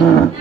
बहुत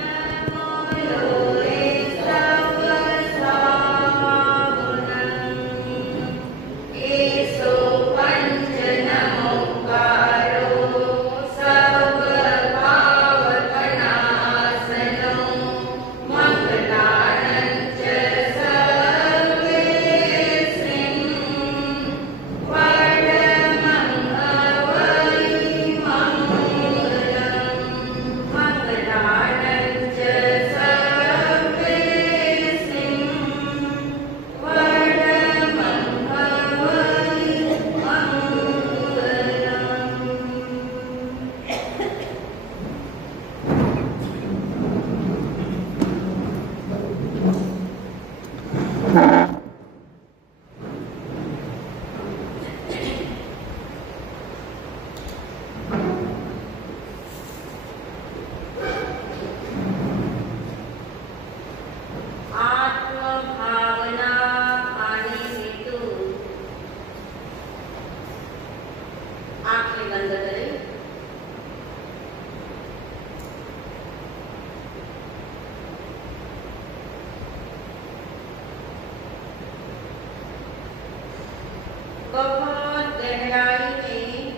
गहराई में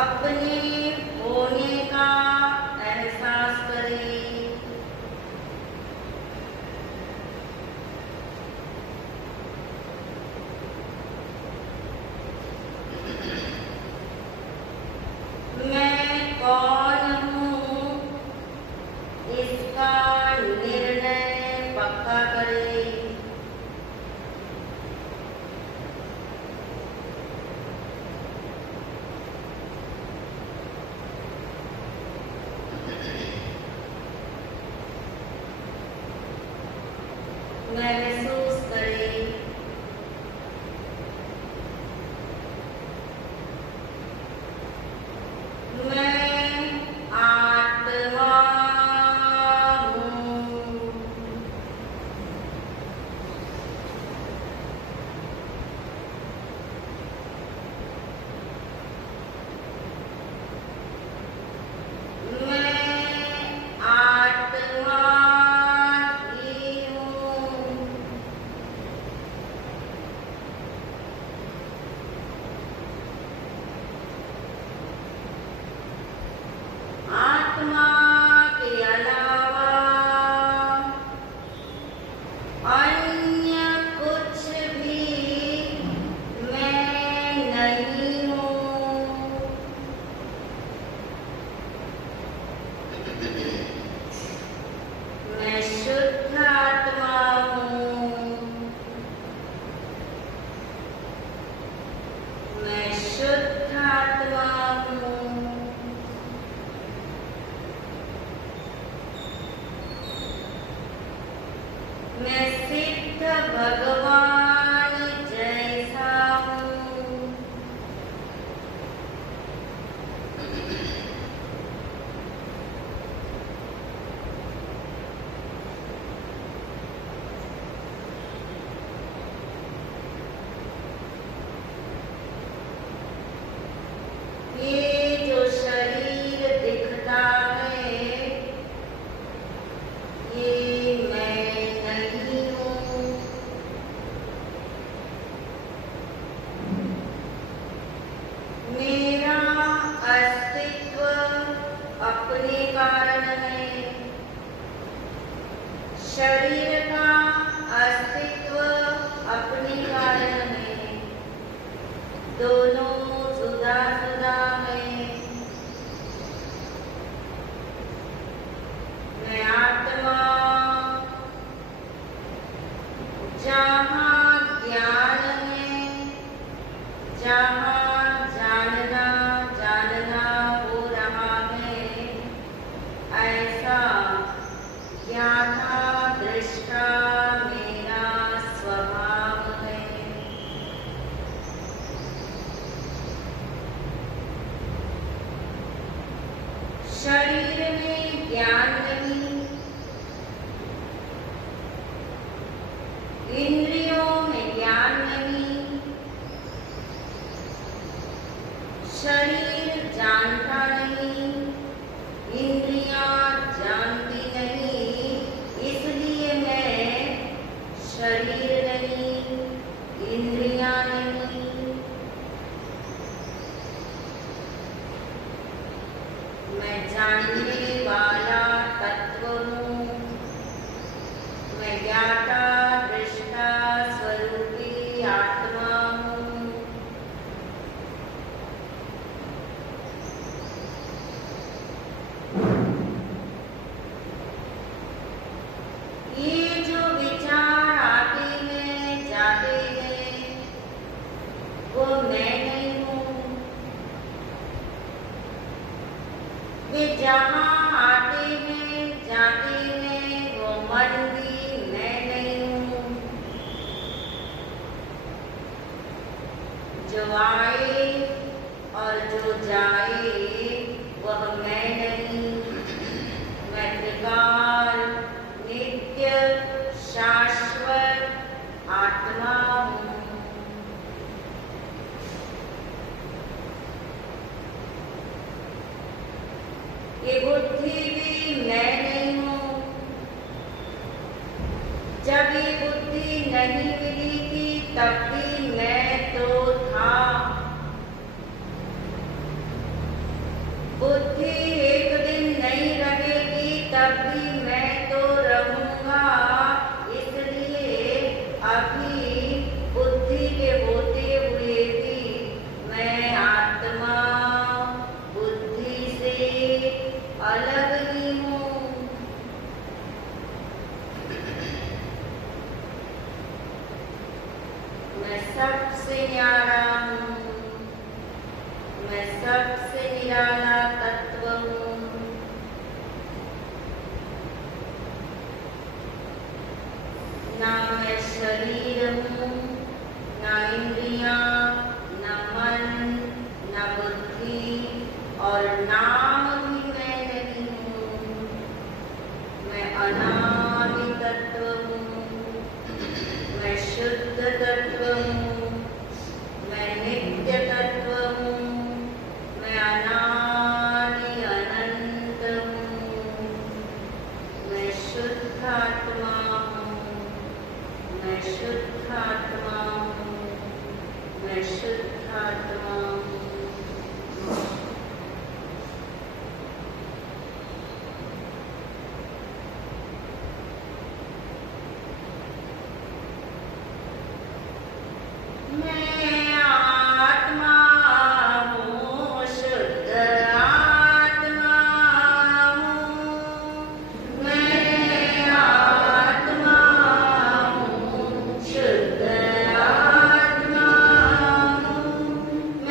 अपने होने का एहसास करें। मैं कौन हूँ, इसका निर्णय पक्का करें। महसूस करें मैं आत्मा हूँ। आत्मा के अलावा अन्य कुछ भी मैं नहीं हूँ। मैं शुद्ध आत्मा हूँ। मैं शुद्ध आत्मा हूँ। मैं सिद्ध भगवान जैसा हूँ। ये जो शरीर दिखता है, ये मैं नहीं हूँ। मेरा अस्तित्व अपने कारण है। शरीर का अस्तित्व अपने कारण है। दोनों जुदा जुदा है। मैं आत्मा जहाँ ज्ञान है, जहाँ जानना जानना हो रहा है, ऐसा ज्ञाता दृष्टा मेरा स्वभाव है। शरीर में ज्ञान नहीं, इंद्रियों शरीर नहीं, इंद्रियां नहीं, मैं जानने वाला तत्व हूँ, मैं ज्ञाता दृष्टा स्वरूपी आत्मा हूँ। ये जो विचार आते हैं जाते हैं वो मैं नहीं हूँ। वे जहाँ आते हैं जाते हैं वो मन भी मैं नहीं हूँ। जो आए और जो जाए वह मैं नहीं। मैं त्रिकाल नित्य शाश्वत आत्मा हूँ। ये बुद्धि भी मैं नहीं हूँ। जब ये बुद्धि नहीं मिली थी तब भी मैं तो था। बुद्धि एक दिन नहीं रहेगी तब भी मैं तो रहूँगा। इसलिए अभी बुद्धि के होते हुए भी मैं आत्मा बुद्धि से अलग ही हूँ। मैं सबसे न्यारा हूँ। मैं सबसे निराला तत्व हूँ। ना मैं शरीर हूँ, ना इंद्रियां, ना मन, ना बुद्धि और नाम भी मैं नहीं हूँ। मैं अनादि तत्व हूँ। मैं शुद्ध तत्व हूँ। मैं नित्य तत्व हूँ। मैं अनादि अनंत हूँ। मैं शुद्ध आत्मा हूँ। मैं शुद्ध आत्मा हूँ। मैं शुद्ध आत्मा हूँ। मैं आत्मा हूँ, शुद्ध आत्मा हूँ। मैं आत्मा हूँ, शुद्ध आत्मा हूँ।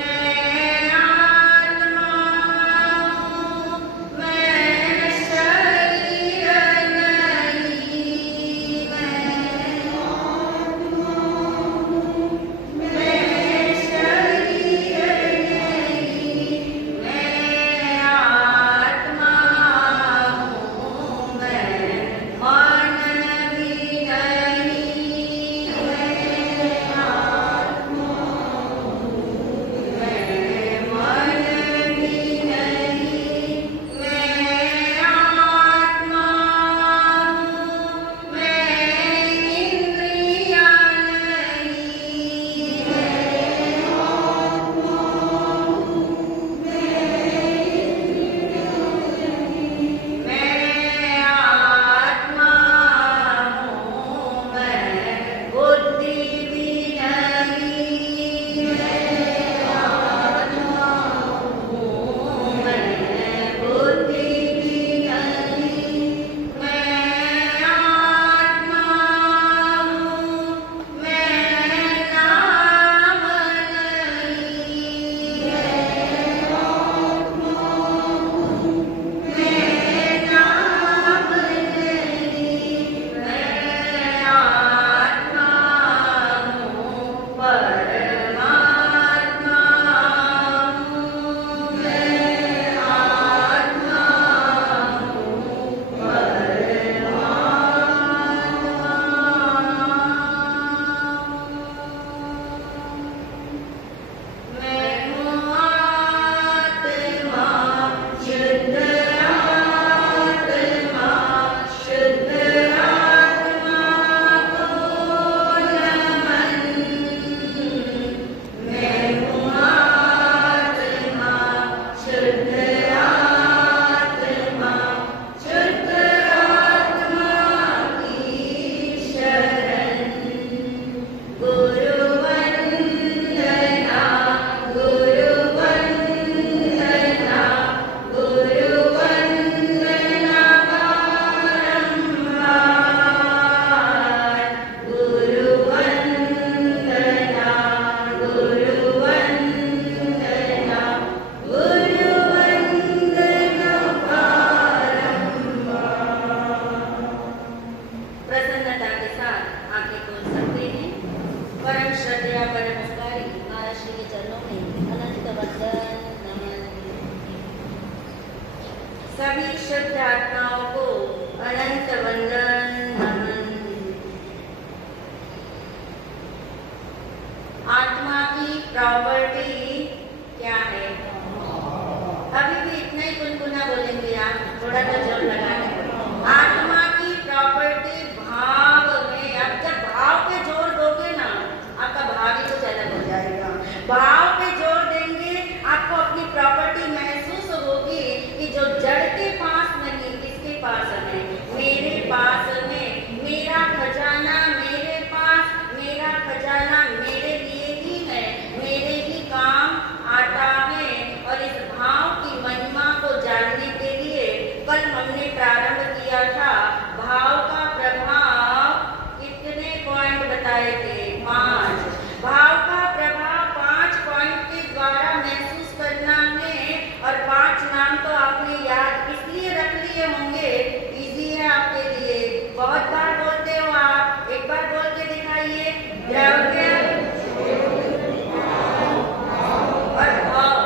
श्रद्धया परोपकारी महाराष्ट्र के चरणों में अनंत वंदन नमन। सभी शुद्ध आत्माओं को अनंत वंदन नमन। आत्मा की प्रॉपर्टी क्या है? अभी भी इतना ही गुनगुना बोलेंगे आप, थोड़ा सा जोर लगाने। आत्मा की प्रॉपर्टी भाव में, आप जब भाव पे जोर दोगे ना, आपका भाव ही कुछ अलग हो जाएगा। भाव पे जोर देंगे, आपको अपनी प्रॉपर्टी महसूस होगी कि जो जड़ के पास नहीं, किसके पास है? मेरे पास है। मेरा खजाना मेरे पास, मेरा खजाना मेरे लिए ही है, मेरे ही काम आता है। और इस भाव की महिमा को जानने के लिए कल हमने प्रारंभ किया था। भाव का प्रभाव कितने पॉइंट बताए थे? 5। भाव का प्रभाव 5 पॉइंट के द्वारा महसूस करना है। और 5 नाम तो आपने याद इसलिए रख लिए होंगे, इजी है आपके लिए। बहुत बार बोलते हो आप, एक बार बोल के दिखाइए। द्रव्य और भाव।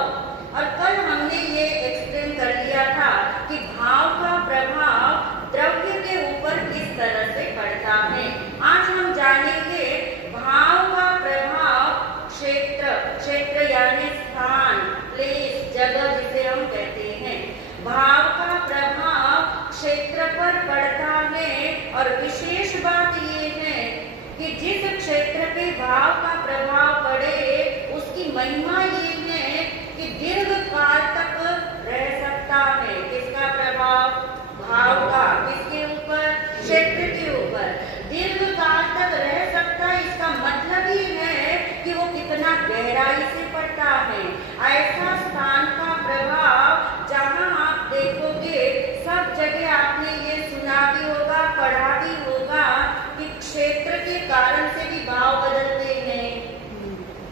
और कल हमने ये एक्सप्लेन कर लिया था कि भाव का प्रभाव द्रव्य के ऊपर किस तरह से पड़ता है। आज हम जानेंगे भाव का प्रभाव क्षेत्र, क्षेत्र यानी स्थान, प्लेस, जगह जिसे हम कहते हैं। भाव का प्रभाव क्षेत्र पर पड़ता है। और विशेष बात ये है कि जिस क्षेत्र पे भाव का प्रभाव पड़े उसकी महिमा ये है कि दीर्घ काल तक रह सकता है। किसका प्रभाव? भाव का। किसके ऊपर? क्षेत्र के ऊपर। दीर्घ काल तक रह सकता है, इसका मतलब ही है कि वो कितना गहराई से पड़ता है। ऐसा स्थान का प्रभाव जहां आप देखोगे, सब जगह आपने ये सुना भी होगा, पढ़ा भी होगा कि क्षेत्र के कारण से भी भाव बदलते हैं।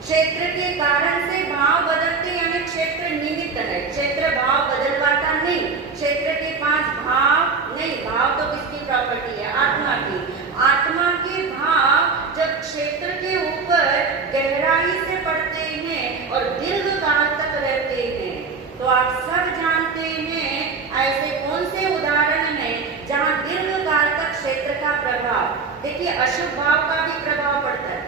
क्षेत्र के कारण से भाव बदलते, यानी क्षेत्र निमित्त है। क्षेत्र भाव बदलवाता नहीं। क्षेत्र के पास भाव नहीं। भाव तो किसकी प्रॉपर्टी है? आत्मा की। आत्मा के भाव जब क्षेत्र के ऊपर गहराई से पड़ते हैं और दीर्घ काल तक रहते हैं, तो आप सब जानते हैं ऐसे कौन से उदाहरण हैं जहां दीर्घ काल तक क्षेत्र का प्रभाव। देखिए, अशुभ भाव का भी प्रभाव पड़ता है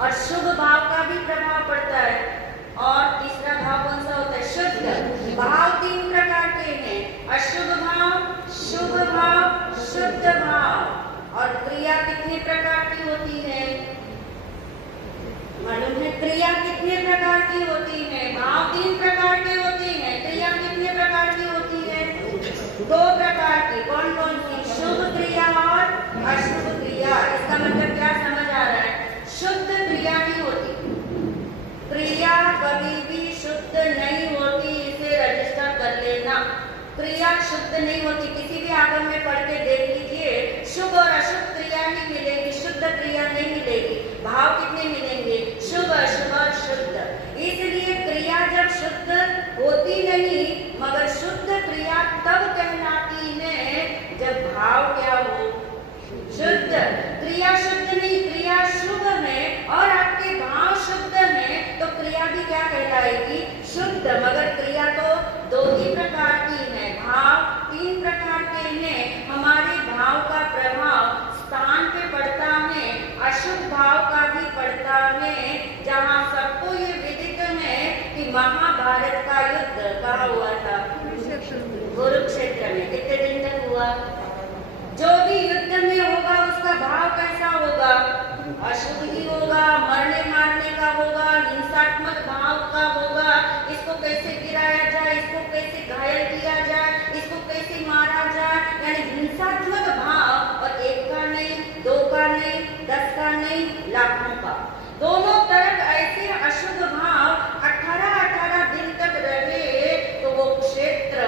और शुभ भाव का भी प्रभाव पड़ता है। और तीसरा भाव कौन सा होता है? शुद्ध भाव। 3 प्रकार के हैं, अशुभ भाव, शुभ भाव, शुद्ध भाव। और क्रिया कितने प्रकार की होती है? मालूम है? क्रिया कितने प्रकार की होती है? भाव 3 प्रकार के होते हैं, क्रिया कितने प्रकार की होती है? 2 प्रकार की। कौन कौन सी? शुभ क्रिया और अशुभ क्रिया। इसका मतलब क्या समझ आ रहा है? शुद्ध क्रिया नहीं होती। क्रिया कभी भी शुद्ध नहीं होती, इसे रजिस्टर कर लेना। क्रिया शुद्ध नहीं होती। किसी भी आगम में पढ़ के देख लीजिए, शुभ और अशुभ क्रिया ही मिलेगी, शुद्ध क्रिया नहीं मिलेगी। भाव कितने मिलेंगे? शुभ, अशुभ और शुद्ध। इसलिए क्रिया जब शुद्ध होती नहीं, मगर शुद्ध क्रिया तब कहलाती है जब भाव क्या हो? शुद्ध। क्रिया शुद्ध नहीं, क्रिया शुभ है और आपके भाव शुद्ध है, तो क्रिया भी क्या कहलाएगी? शुद्ध। मगर क्रिया तो 2 ही प्रकार की है, भाव 3 प्रकार के हैं। हमारे भाव का प्रभाव स्थान पे पड़ता है, अशुभ भाव का भी पड़ता है। जहाँ सबको ये विदित है कि महाभारत का युद्ध कहाँ हुआ था? कुरुक्षेत्र में। कितने दिन तक हुआ? जो भी युद्ध में होगा उसका भाव कैसा होगा? अशुभ ही होगा, मरने मारने का होगा, हिंसात्मक भाव का होगा। इसको कैसे गिराया जाए, इसको कैसे घायल किया जाए, इसको कैसे मारा जाए, यानी हिंसात्मक भाव। और 1 का नहीं, 2 का नहीं, 10 का नहीं, लाखों का। दोनों तरफ ऐसे अशुभ भाव 18 दिन तक रहे, तो वो क्षेत्र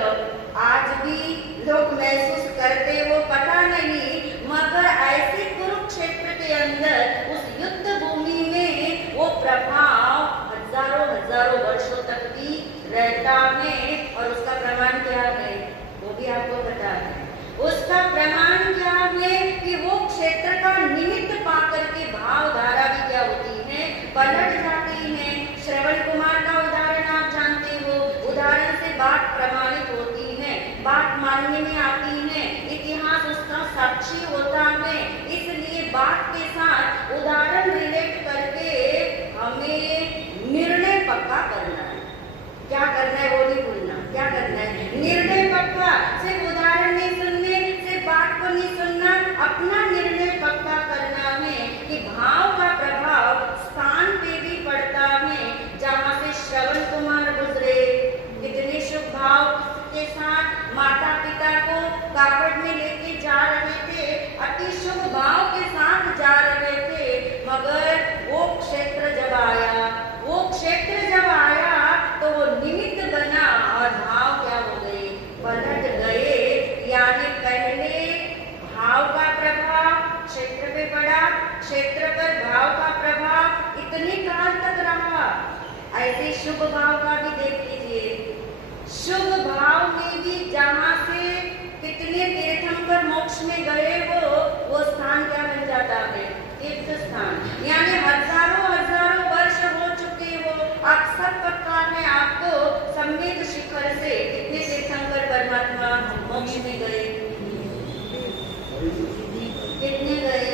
आज भी लोग महसूस करते, वो पता नहीं। मगर ऐसे कुरुक्षेत्र के अंदर उस युद्ध भूमि में वो प्रभाव हजारों वर्षों तक भी रहता है। और उसका प्रमाण क्या है? वो भी आपको पता है। उसका प्रमाण क्या है कि वो क्षेत्र का निमित्त पाकर के भाव धारा भी क्या होती क्या करना है वो नहीं भूलना, क्या करना है निर्णय पक्का, सिर्फ उदाहरण नहीं सुनने, सिर्फ बात को नहीं सुनना, अपना निर्णय पक्का करना है कि भाव का प्रभाव स्थान पे भी पड़ता है जहाँ से श्रवण कुमार गुजरे। कितने शुभ भाव के साथ माता पिता को कापड़ में लेके जा रहे थे, अति शुभ भाव के साथ जा रहे थे, मगर वो क्षेत्र जब आया, वो क्षेत्र जब आया तो वो निमित्त बना और भाव क्या हो गए, पलट गए। यानी पहले भाव का प्रभाव क्षेत्र पे पड़ा, क्षेत्र पर भाव का प्रभाव इतने काल तक रहा। ऐसे शुभ भाव का भी देख लीजिए, शुभ भाव में भी जहाँ से कितने तीर्थंकर मोक्ष में गए वो स्थान क्या बन जाता है, तीर्थ स्थान। यानी हजारों हजारों वर्ष हो चुके हो, आप सब पता है आपको, संवेद शिखर से कितने तीर्थंकर परमात्मा मोक्ष में गए, कितने गए,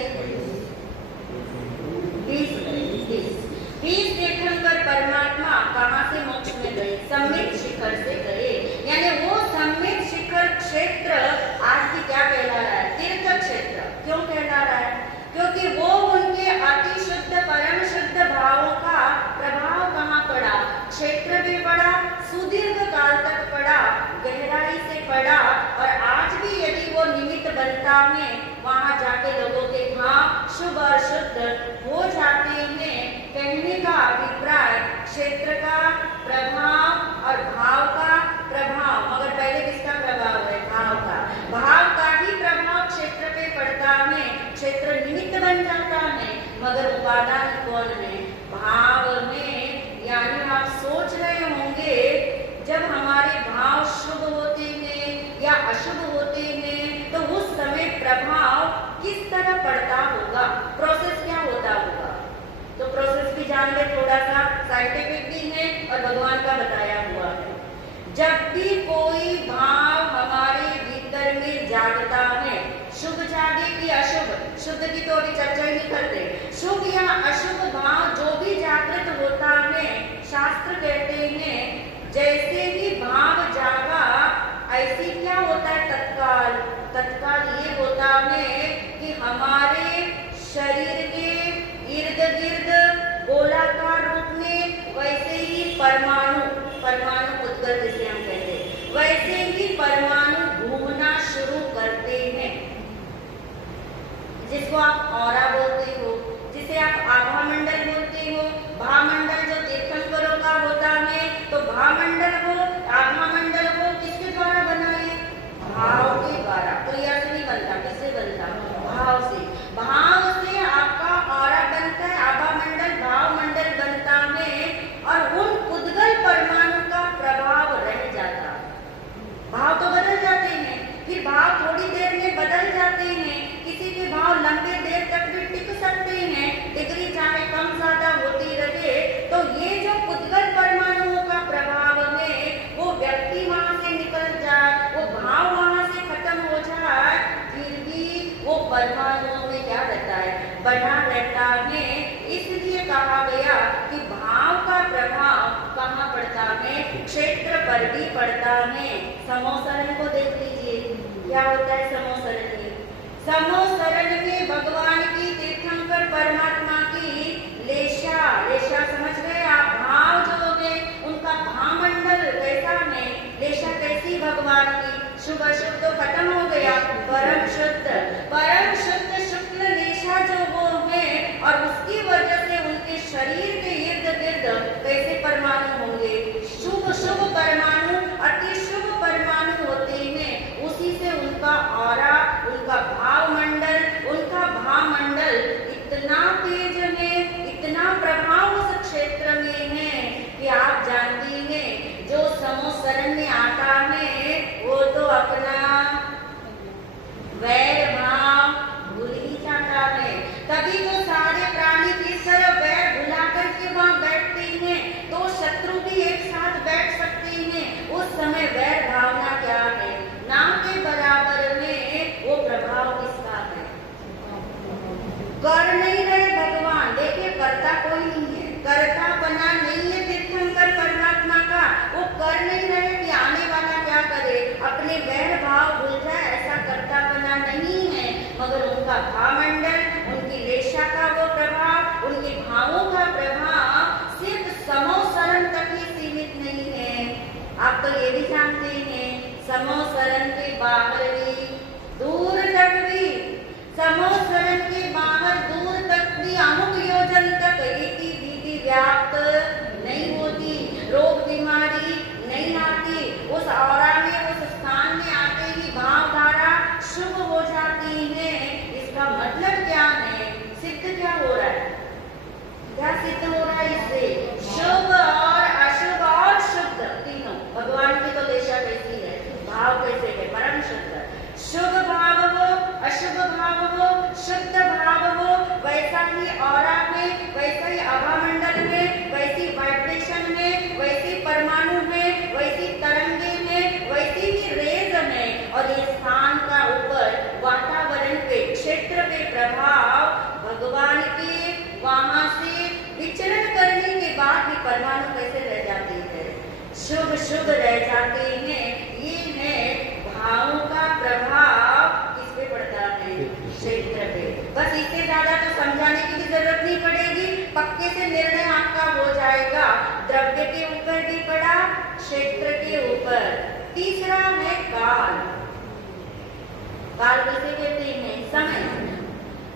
20 तीर्थंकर परमात्मा कहाँ से मोक्ष में गए, संवेद शिखर से गए। यानी वो संवेद शिखर क्षेत्र आज भी क्या कहला रहा है, तीर्थ क्षेत्र। क्यों कहला रहा है, क्योंकि वो उनके अति शुद्ध परम शुद्ध भावों का प्रभाव कहाँ पड़ा, क्षेत्र में पड़ा, सुदीर्घ काल तक पड़ा, गहराई से पड़ा। और आज भी यदि वो निमित्त बनता है, वहां जाके लोगों के हाँ शुभ और शुद्ध हो जाते हैं। कहने का अभिप्राय क्षेत्र का प्रभाव और भाव का प्रभाव, मगर पहले किसका प्रभाव है, भाव का। भाव का ही प्रभाव क्षेत्र पे पड़ता है, क्षेत्र निमित्त बन जाता है, मगर उपादान कौन है, भाव में। यानी आप सोच रहे होंगे जब हमारे भाव शुभ होते हैं या अशुभ होते हैं तो उस समय प्रभाव किस तरह पड़ता होगा, प्रोसेस क्या होता होगा। तो प्रोसेस भी जान ले, थोड़ा सा साइंटिफिक भी है और भगवान का बताया हुआ है। जब भी कोई भाव हमारे भीतर में जागता है, शुभ जागे कि अशुभ, शुद्ध की तो अभी चर्चा ही नहीं करते, शुभ या अशुभ भाव जो भी जागृत होता है, शास्त्र कहते हैं जैसे ही भाव जागा ऐसे क्या होता है, तत्काल ये होता है कि हमारे शरीर के इर्द गिर्द गोलाकार रूप में वैसे ही परमाणु उद्गत जिसे हम कहते हैं, वैसे ही परमाणु घूमना शुरू करते हैं, जिसको आप ऑरा बोलते हो, जिसे आप आभा मंडल बोलते हो। भामंडल जो तीर्थंकरों का होता है, तो भामंडल हो, आभा मंडल हो, किसके द्वारा बना है, भाव के द्वारा। क्रिया से नहीं बनता, किससे बनता, भाव से। भाव से आपका ऑरा बनता है, आभा मंडल भाव मंडल बनता है, और उन उद्गल परमाणु का प्रभाव रह जाता। भाव तो बदल जाते हैं, फिर भाव थोड़ी देर में बदल जाते हैं, किसी के भाव लंबे देर तक भी टिक सकते हैं, डिग्री चाहे कम ज्यादा होती रहे। तो ये जो उद्गल परमाणुओं का प्रभाव है, वो व्यक्ति वहां से निकल जाए, वो भाव वहां से खत्म हो जाए, फिर भी वो परमाणुओं में क्या रहता है, बना रहता है। इसलिए कहा गया कि भाव का प्रभाव कहाँ पड़ता है, क्षेत्र पर भी पड़ता है। समोसरण को देख लीजिए, क्या होता है समोसरण में, समोसरण में भगवान की तीर्थंकर परमात्मा की लेशा समझ गए आप, भाव जो है उनका भामंडल कैसा है, लेशा कैसी भगवान की, शुभ अशुभ तो खत्म हो गया, परम शुद्ध शुक्ल लेशा जो वो है, और उसकी वजह से उनके शरीर के इर्द गिर्द कैसे परमाणु होंगे, शुभ परमाणु, अति शुभ परमाणु होते हैं। उसी से उनका ऑरा, उनका भावमंडल इतना तेज है, इतना प्रभाव उस क्षेत्र में है कि आप जानती हैं जो समोसरण में आता है वो तो अपना वैर भाव, बाहर भी, दूर तक भी, समोसरण के बाहर दूर तक भी अमुक योजन तक एति भीति व्याप्त नहीं होती, रोग बीमारी नहीं आती। उस औरा में, उस स्थान में आते ही भाव धारा शुभ हो जाती है। इसका मतलब क्या है? सिद्ध क्या हो रहा है? क्या सिद्ध हो रहा है इससे? शुभ और अशुभ और शुद्ध तीनों। भगवान की तो दिशा कैसी है, भाव कैसे है? परम शुद्ध। शुभ भाव हो, अशुभ भाव हो, शुद्ध भाव हो, वैसा ही औरा में, वैसा ही आभामंडल में, वैसी वाइब्रेशन में, वैसी परमाणु में, वैसी तरंगे में, वैसी ही रेज में। और ये स्थान का ऊपर वातावरण पे, क्षेत्र पे प्रभाव भगवान के वहां से विचरण करने के बाद भी परमाणु कैसे रह जाती है? शुभ शुभ रह जाते हैं। ये है भावों का प्रभाव किस पे पड़ता है? क्षेत्र पे। बस इससे ज्यादा तो समझाने की भी जरूरत नहीं पड़ेगी, पक्के से निर्णय आपका हो जाएगा। द्रव्य के ऊपर भी पड़ा, क्षेत्र के ऊपर। तीसरा है काल। काल किसे कहते हैं? समय।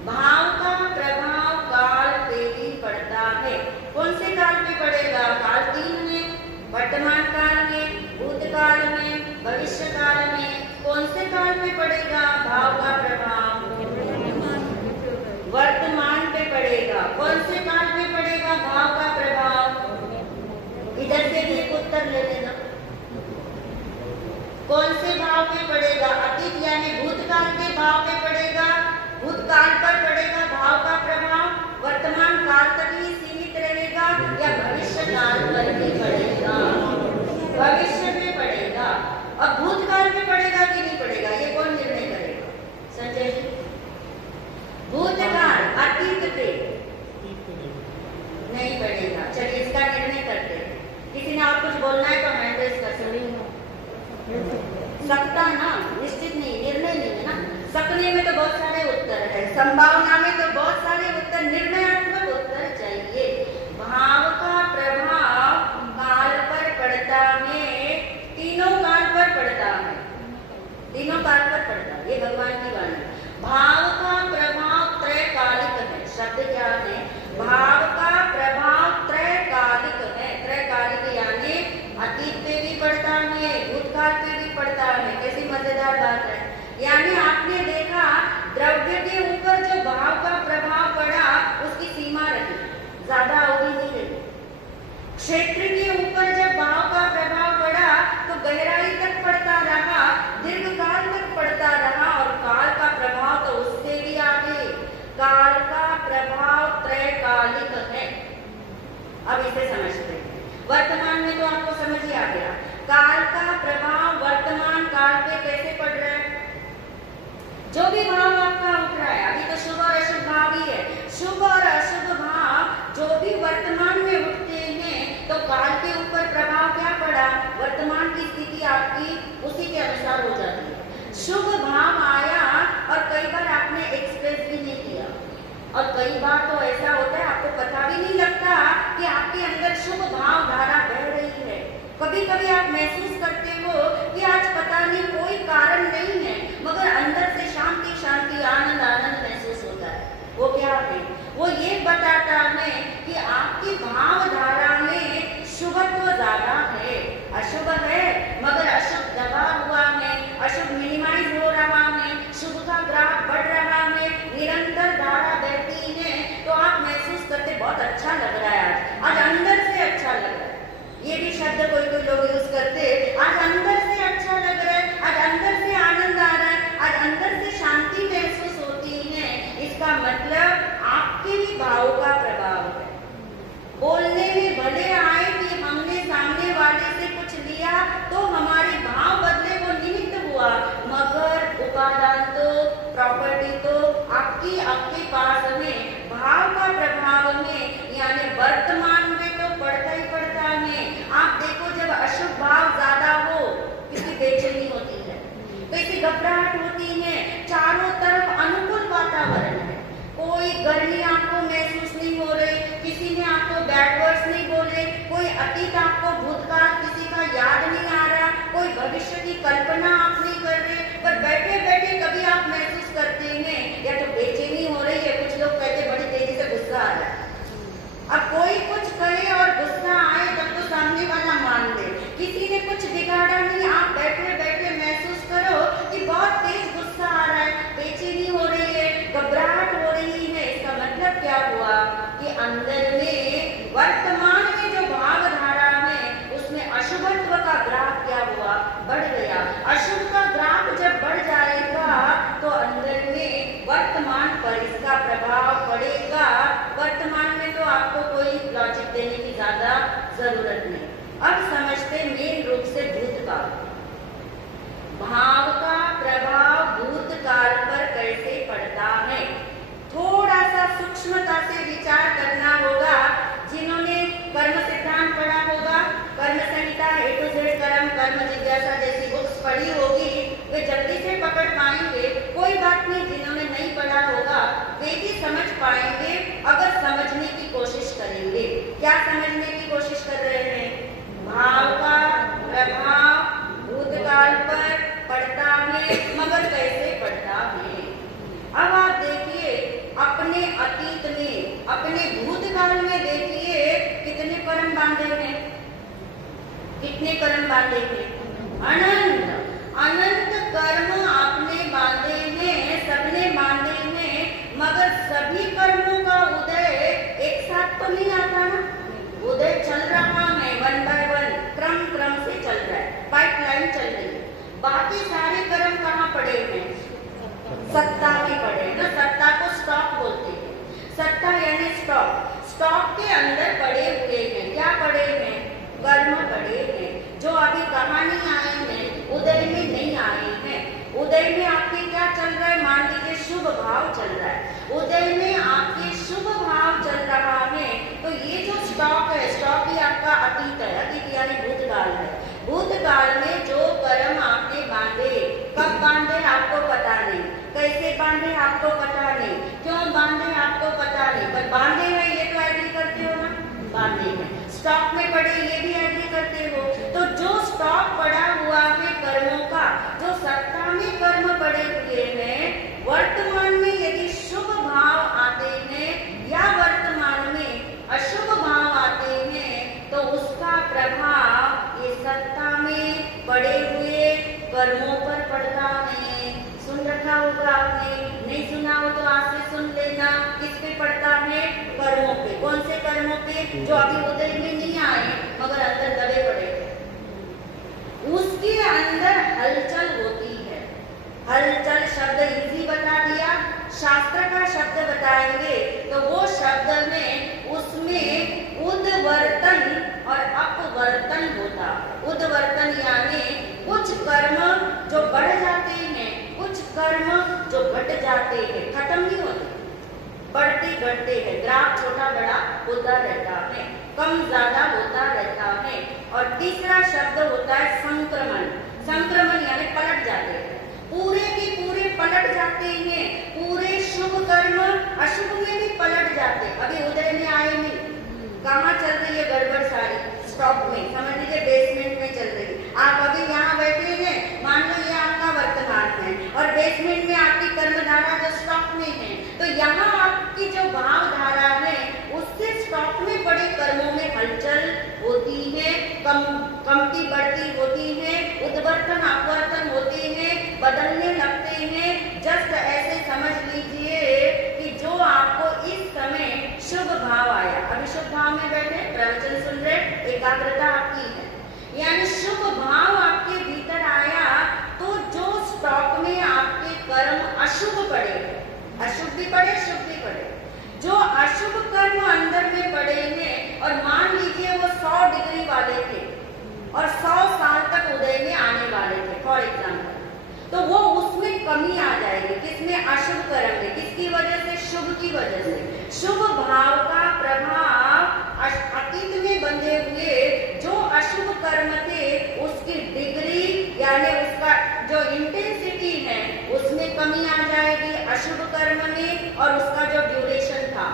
भाव का प्रभाव काल पे भी पड़ता है। कौन से काल पे पड़ेगा? काल तीन में, वर्तमान काल में, भूतकाल में, भविष्य काल में। कौन से काल पे पड़ेगा भाव का प्रभाव? वर्तमान पे पड़ेगा। कौन से काल पे पड़ेगा भाव का प्रभाव? इधर से भी एक उत्तर ले लेना। कौन से भाव पे पड़ेगा? अतीत यानी भूतकाल के भाव पे पड़ेगा, भूतकाल पर पड़ेगा भाव का प्रभाव, वर्तमान काल तक ही सीमित रहेगा, या भविष्य काल पर भी पड़ेगा? भविष्य में पड़ेगा। अब भूतकाल में पड़ेगा कि नहीं पड़ेगा, ये कौन निर्णय करेगा? संजय जी। भूतकाल अतीत पे नहीं पड़ेगा। चलिए इसका निर्णय करते हैं। किसी ने और कुछ बोलना है तो मैं रेस कर सकता ना, निश्चित नहीं, निर्णय नहीं है ना। सकने में तो बहुत सारे उत्तर है, संभावना में तो बहुत सारे उत्तर, निर्णयात्मक उत्तर चाहिए। भाव का प्रभाव काल पर पड़ता है, तीनों काल पर पड़ता है, तीनों काल पर पड़ता है। ये भगवान की वाणी। भाव का प्रभाव त्रैकालिक है। शब्द क्या है? भाव का प्रभाव त्रैकालिक है। त्रैकालिक यानी अतीत पे भी पड़ता है, भूतकाल पे भी पड़ता है। कैसी मजेदार बात है। यानी आपने देखा द्रव्य के ऊपर जो भाव का प्रभाव पड़ा उसकी सीमा रही, ज्यादा अवधि नहीं रही। क्षेत्र के ऊपर जब भाव का प्रभाव पड़ा तो गहराई तक पड़ता रहा, दीर्घकाल तक पड़ता रहा। और काल का प्रभाव तो उससे भी आगे। काल का प्रभाव त्रैकालिक है। अब इसे समझते हैं। वर्तमान में तो आपको समझ ही आ गया। काल का प्रभाव वर्तमान काल पे कैसे पड़ रहा है? जो भी भाव आपका उठ रहा है, अभी तो शुभ और अशुभ भाव ही है। शुभ और अशुभ भाव जो भी वर्तमान में उठते हैं तो काल के ऊपर प्रभाव क्या पड़ा? वर्तमान की स्थिति आपकी उसी के अनुसार हो जाती है। शुभ भाव आया और कई बार आपने एक्सप्रेस भी नहीं किया, और कई बार तो ऐसा होता है आपको पता भी नहीं लगता कि आपके अंदर शुभ भाव धारा बह रही है। कभी कभी आप महसूस करते हो कि आज पता नहीं कोई कारण नहीं है, मगर अंदर से शांति शांति, आनंद आनंद महसूस होता है। वो क्या है? वो ये बताता है कि आपकी भाव धारा में शुभत्व ज्यादा है। अशुभ है मगर अशुभ दबा हुआ है, अशुभ मिनिमाइज हो रहा है, शुभ का ग्राफ बढ़ रहा है, निरंतर धारा बहती है। तो आप महसूस करते बहुत अच्छा लग रहा है, आज अंदर से अच्छा लग रहा है। ये भी शब्द कोई कोई लोग यूज करते, आज अंदर से अच्छा लग रहा है, आज अंदर से आनंद आ रहा है, आज अंदर से शांति महसूस होती है। इसका मतलब आपके ही भाव का प्रभाव है। बोलने में भले आए कि हमने सामने वाले से कुछ लिया तो हमारे भाव बदले, वो निमित्त हुआ, मगर उपादान तो, प्रॉपर्टी तो आपके पास में। भाव का प्रभाव में यानी वर्तमान में तो पड़ता ही पड़ता है। आप देखो जब अशुभ भाव ज्यादा हो किसी बेचैनी होती है, किसी घबराहट होती है, चारों तरफ अनुकूल वातावरण है, कोई गर्मी आपको महसूस नहीं हो रही, किसी ने आपको बैड वर्ड्स नहीं बोले, कोई अतीत आपको भूतकाल किसी का याद नहीं आ रहा, कोई भविष्य की कल्पना आप नहीं कर रहे, पर बैठे बैठे कभी आप महसूस करते हैं या तो बेचैनी हो रही है, कुछ लोग कहते बड़ी तेजी से गुस्सा आ रहा है। अब कोई कुछ कहे और गुस्सा आए तब तो सामने वाला मान ले, किसी ने कुछ बिगाड़ा नहीं, आप बैठे बैठे महसूस करो कि बहुत तेज गुस्सा आ रहा है, बेचैनी हो रही है, घबराहट हो रही है। इसका मतलब क्या हुआ कि अंदर में वर्तमान में जो भावधारा है उसमें अशुभत्व का ग्राफ क्या हुआ, बढ़ गया। अशुभ का ग्राफ जब बढ़ जाएगा तो अंदर में वर्तमान पर इसका प्रभाव पड़ेगा। वर्तमान में तो आपको कोई लॉजिक देने की ज्यादा जरूरत नहीं। अब समझते मेन रूप से भूतकाल। भाव का प्रभाव भूतकाल पर कैसे पड़ता है, थोड़ा सा सूक्ष्मता से विचार करना होगा। जिन्होंने कर्म सिद्धांत पढ़ा होगा, कर्म संहिता, A to Z कर्म, कर्म जिज्ञासा जैसी बुक्स पढ़ी होगी, वे जल्दी से पकड़ पाएंगे। कोई बात नहीं, जिन्होंने नहीं पढ़ा होगा वे भी समझ पाएंगे अगर समझने की कोशिश करेंगे। क्या समझने की कोशिश कर रहे हैं? भाव का प्रभाव भूतकाल पर पड़ता है, मगर कैसे पड़ता है। अब आप देखिए अपने अतीत में, अपने भूतकाल में देखिए कितने कर्म बांधे हैं, कितने कर्म बांधे हैं? अनंत अनंत कर्म आपने बांधे हैं, सबने बांधे हैं, मगर सभी कर्मों का उदय एक साथ तो नहीं आता ना। उदय चल रहा है, 1 by 1 क्रम क्रम से चल रहा है, पाइपलाइन चल रही है। बाकी सारे कर्म कहाँ पड़े हैं? सत्ता में पड़े ना। सत्ता को स्टॉक बोलते हैं। सत्ता यानी स्टॉक, स्टॉक के अंदर पड़े हुए हैं। क्या पड़े हैं? कर्म पड़े हैं, जो अभी कहाँ नहीं आए हैं, उदय में नहीं आए हैं। उदय में आपके क्या चल रहा है? मान लीजिए शुभ भाव चल रहा है, उदय में आपके शुभ भाव चल रहा है। तो ये जो स्टॉक है, स्टॉक ही आपका अतीत है। अतीत यानी भूतकाल है। भूतकाल में जो कर्म आपने बांधे, कब बांधे आपको पता नहीं, कैसे बांधे आपको पता नहीं, क्यों बांधे आपको पता नहीं, पर बांधे हैं ये तो एग्री करते हो ना, बांधे हैं। स्टॉक में पड़े ये भी एग्री करते हो। तो जो स्टॉक पड़ा हुआ है कर्मों का, जो सत्ता में कर्म पड़े हुए हैं, वर्तमान में यदि शुभ भाव आते हैं या वर्तमान में अशुभ भाव आते हैं तो उसका प्रभाव ये सत्ता में पड़े हुए कर्मों पर पड़ता है। सुन रखा होगा आपने, नहीं सुना हो तो आज से सुन लेना। किस पे पड़ता है? कर्मों पे। कौन से कर्मों पे? जो अभी उदय में नहीं आए मगर अंदर दबे पड़े, उसके अंदर हलचल होती है। हलचल शब्द इजी बता दिया, शास्त्र का शब्द बताएंगे तो वो शब्द में उसमें उद्वर्तन और अपवर्तन होता। उद्वर्तन यानी कुछ कर्म जो बढ़ जाते हैं, कुछ कर्म जो घट जाते हैं, खत्म नहीं होते, बढ़ते घटते हैं। ग्राफ छोटा बड़ा होता रहता है, कम ज्यादा होता रहता है। और तीसरा शब्द होता है संक्रमण। संक्रमण यानी पलट जाते हैं, पूरे के पूरे पलट जाते हैं। पूरे शुभ कर्म अशुभ में भी पलट जाते। अभी उदय में आए नहीं, कहाँ चल रही है गड़बड़ सारी? स्टॉक में, समझ लीजिए बेसमेंट में चल रही है। आप अभी यहाँ बैठे हैं, मान लो ये आपका वर्तमान है और बेसमेंट में आपकी कर्मधारा जो स्टॉक में है, तो यहाँ आपकी जो भाव धारा है उससे स्टॉक में पड़े कर्मों में हलचल होती है, कमती बढ़ती होती है, उद्वर्तन अपवर्तन होते हैं, बदलने लगते हैं। जस्ट ऐसे समझ लीजिए कि जो आपको इस समय शुभ भाव आया, अभी शुभ भाव में बैठे प्रवचन सुन रहे, एकाग्रता आपकी है, यानी शुभ भाव आपके भीतर आया तो जो स्टॉक में आपके कर्म अशुभ पड़े, अशुभ भी पड़े शुभ भी पड़े, जो अशुभ कर्म अंदर में पड़े हैं और मान लीजिए वो 100 डिग्री वाले थे और 100 साल तक उदय में आने वाले थे फॉर एग्जाम्पल, तो वो उसमें कमी आ जाएगी। किसमें? अशुभ कर्म में। किसकी वजह से? शुभ की वजह से। शुभ भाव का प्रभाव अतीत में बंधे हुए जो अशुभ कर्म थे उसकी डिग्री यानी उसका जो इंटेंसिटी है उसमें कमी आ जाएगी अशुभ कर्म में, और उसका जो ड्यूरेशन था,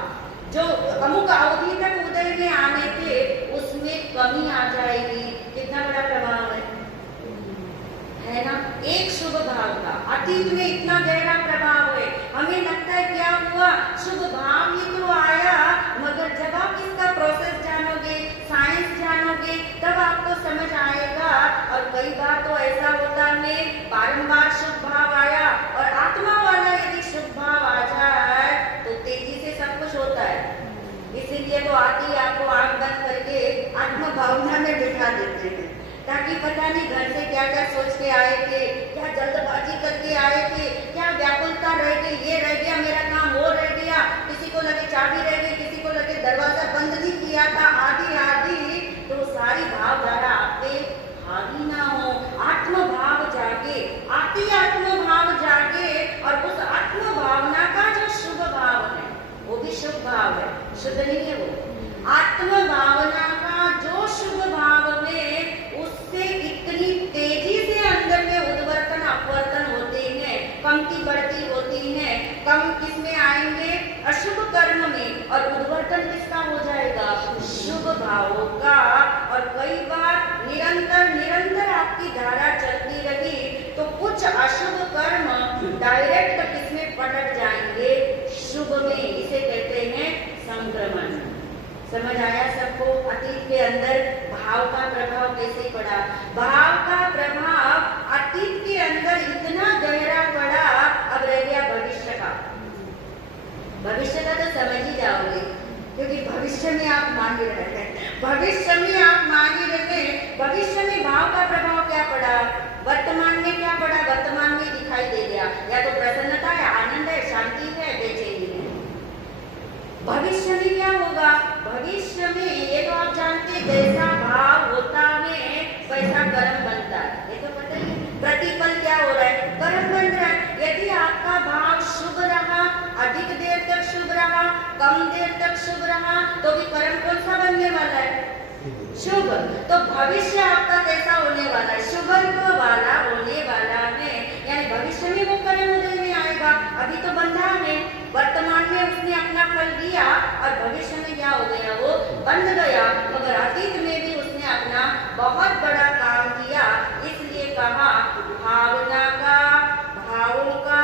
जो अमुक अवधि तक उदय में आने थे, उसमें कमी आ जाएगी। कितना बड़ा प्रभाव है है ना, एक शुभ भाव का अतीत में इतना गहरा प्रभाव है। हमें लगता है क्या हुआ, शुभ भाव ही तो आया, मगर जब आप इसका प्रोसेस जानोगे, साइंस जानोगे, तब आपको समझ आएगा। और कई बार तो ऐसा होता है, बारंबार शुभ भाव आया और आत्मा वाला यदि शुभ भाव आ जाए तो तेजी से सब कुछ होता है। इसीलिए तो आते ही आपको आंख बंद करके आत्म भावना में बिठा देते हैं, ताकि पता नहीं घर से क्या क्या सोच के आए थे, क्या जल्दबाजी करके आए थे, क्या व्याकुलता रह गई, ये रह गया मेरा काम, वो रह गया, किसी को लगे चाबी रह गई, किसी को लगे दरवाजा बंद नहीं किया था, आदि आदि। तो सारी भावधारा आप पे हावी ना हो, आत्म भाव जागे, आती आत्म भाव जागे और उस आत्म भावना का जो शुभ भाव है वो भी शुभ भाव है, शुद्ध नहीं है वो। आत्म भावना का जो शुभ भाव में उससे इतनी तेजी से अंदर में उद्वर्तन अपवर्तन होते हैं, कमती बढ़ती होती है। कम किसमें आएंगे, अशुभ कर्म में, और उद्वर्तन किसका हो जाएगा, शुभ भावों का। और कई बार निरंतर निरंतर आपकी धारा चलती रही तो कुछ अशुभ कर्म डायरेक्ट किसमें पलट जाएंगे, शुभ में। इसे कहते हैं संक्रमण। समझ आया सबको, अतीत के अंदर भाव का प्रभाव कैसे पड़ा। भाव का प्रभाव अतीत के अंदर इतना गहरा पड़ा, अब रह गया भविष्य का। भविष्य का तो समझ ही जाओगे, क्योंकि भविष्य में आप मान ही रहे हैं, भविष्य में आप मान ही रहे। भविष्य में भाव का प्रभाव क्या पड़ा, वर्तमान में क्या पड़ा, वर्तमान में दिखाई दे गया, या तो प्रसन्नता है, आनंद है, शांति है, बेचैनी है। भविष्य में क्या होगा, भविष्य में ये तो आप जानते, जैसा भाव होता है वैसा कर्म बनता है, ये तो पता ही। प्रतिपल क्या हो रहा है, कर्म बन रहा है। यदि आपका भाव शुभ रहा, अधिक देर तक शुभ रहा, कम देर तक शुभ रहा, तो भी कर्म कौन सा बनने वाला है, शुभ। तो भविष्य आपका कैसा होने वाला है, शुभ वाला होने वाला है। यानी भविष्य में वो कर्म उदय में आएगा, अभी तो बंधा है, वर्तमान में उसने अपना फल दिया और भविष्य में क्या हो गया, वो बंध गया। मगर अतीत में भी उसने अपना बहुत बड़ा काम किया। इसलिए कहा भावना का, भावों का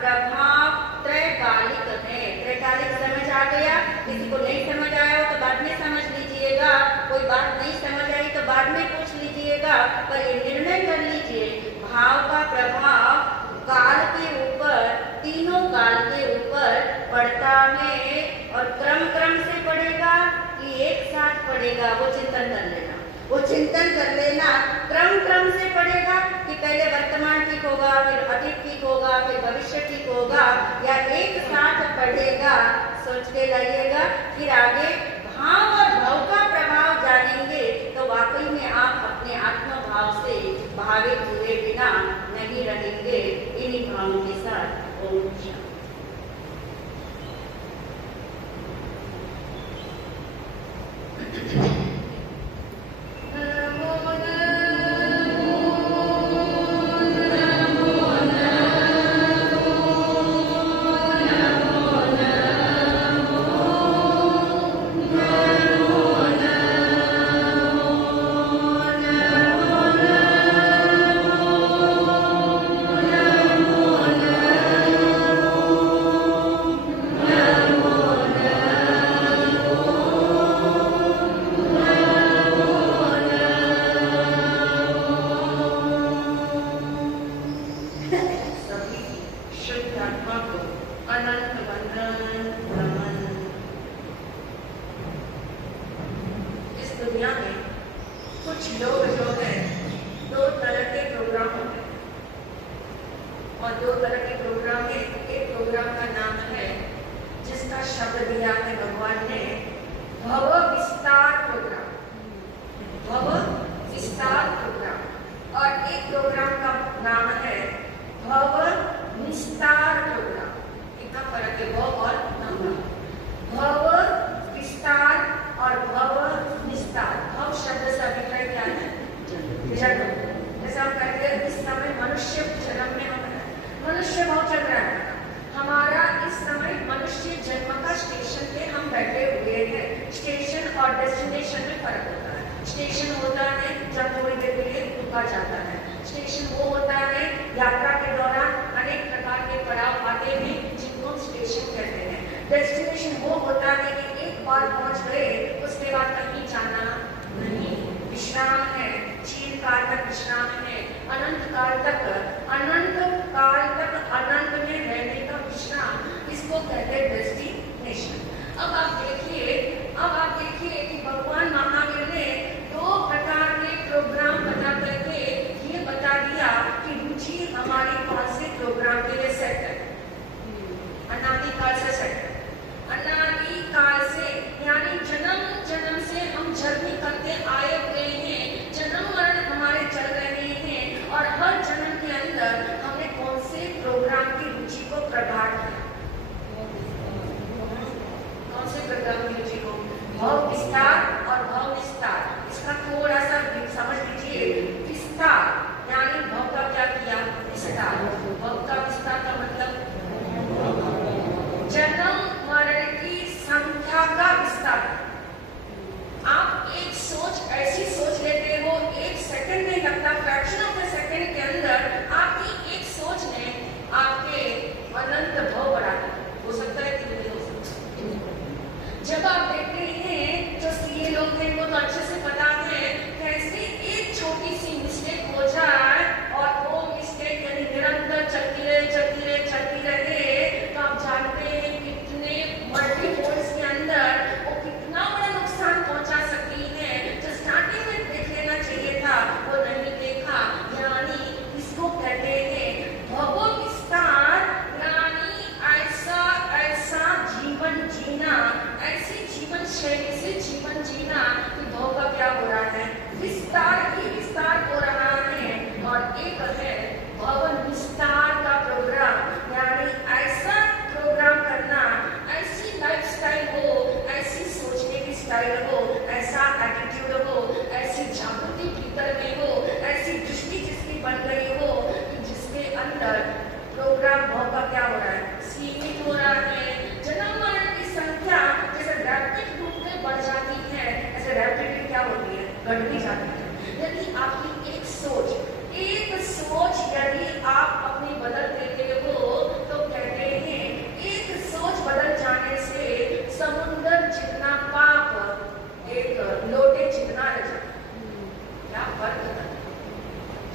प्रभाव त्रैकालिक है। त्रैकालिक समझ आ गया, किसी को नहीं समझ आया हो तो बाद में समझ लीजिएगा, कोई बात नहीं समझ आई तो बाद में पूछ लीजिएगा, पर ये निर्णय कर लीजिए, भाव का प्रभाव काल के ऊपर, तीनों काल के ऊपर पड़ता है। और क्रम क्रम से पड़ेगा कि एक साथ पड़ेगा, वो चिंतन कर लेना, वो चिंतन कर लेना। क्रम क्रम से पड़ेगा कि पहले वर्तमान ठीक होगा, फिर अतीत ठीक होगा, फिर भविष्य ठीक होगा, या एक साथ पड़ेगा, सोच के लाइएगा। फिर आगे भाव और भाव का प्रभाव जानेंगे तो वाकई में आप अपने आत्म भाव से भावित हुए बिना नहीं रहेंगे। इन्हीं भावों के साथ ओम शांति। स्टेशन वो होता है यात्रा के दौरान अनेक प्रकार के पड़ाव आते हैं जिनको हम स्टेशन कहते हैं। डेस्टिनेशन वो होता है कि एक बार पहुंच गए उसके बाद कहीं जाना नहीं, विश्राम है, चिरकाल तक विश्राम है, अनंत काल तक अनंत में रहने का विश्राम, इसको कहते हैं डेस्टिनेशन। अब आप देखिए कि भगवान महावीर ने 2 प्रकार के प्रोग्राम बता करके ये बता दिया कि रुचि हमारी कौन से प्रोग्राम के लिए सेट है। अनादिकाल से सेट है, अनादिकाल से, यानी जन्म से हम जर्नी करते आए हुए हैं, जन्म मरण हमारे चल रहे हैं और हर जन्म के अंदर हमने कौन से प्रोग्राम की रुचि को प्रगाढ़ किया। कौन से प्रोग्राम की रुचि को? भाव विस्तार और भाव विस्तार। इसका थोड़ा सा समझ लीजिए। विस्तार यानी भाव का क्या किया? विस्तार। भाव का विस्तार का मतलब जन्म मरण की संख्या का विस्तार। आप एक सोच ऐसी सोच लेते हो, 1 सेकंड नहीं लगता, फ्रैक्शन ऑफ द सेकंड के अंदर आपकी एक सोच ने आपके अनंत भाव बढ़ा दिया। हो सकता है कि नहीं हो सकता। जब आप देखते हैं जो सीए लोग हैं वो तो अच्छे से पता है कैसे एक छोटी सी मिस्टेक हो जाए और वो मिस्टेक यदि निरंतर चलती रहे तो आप जानते हैं कितने मल्टीपोल्स के अंदर वो कितना बड़ा नुकसान पहुंचा सकती है। जो स्टार्टिंग में देख लेना चाहिए था वो नहीं देखा, यानी इसको कहते हैं भव विस्तार, यानी ऐसा जीवन जीना, ऐसी जीवन शैली से जीवन जीना कि भाव का क्या हो रहा है? विस्तार हो रहा है। और एक है भवन विस्तार का प्रोग्राम, यानी ऐसा प्रोग्राम करना, ऐसी लाइफस्टाइल हो, ऐसी सोचने की स्टाइल हो, ऐसा एटीट्यूड हो, ऐसी जागृति भीतर में हो, ऐसी दृष्टि जिसकी बन गई हो कि जिसके अंदर प्रोग्राम भाव का क्या हो रहा है? सीमित हो रहा है। जन्म मरण की संख्या जैसे रैपिड रूप में बढ़ जाती है, ऐसे रैपिडली क्या होती है? घटती जाती है। यदि आपकी एक सोच यदि आप अपनी बदल देते हो तो कहते हैं एक सोच बदल जाने से समुद्र जितना पाप एक लोटे जितना रह जाता। क्या फर्क है?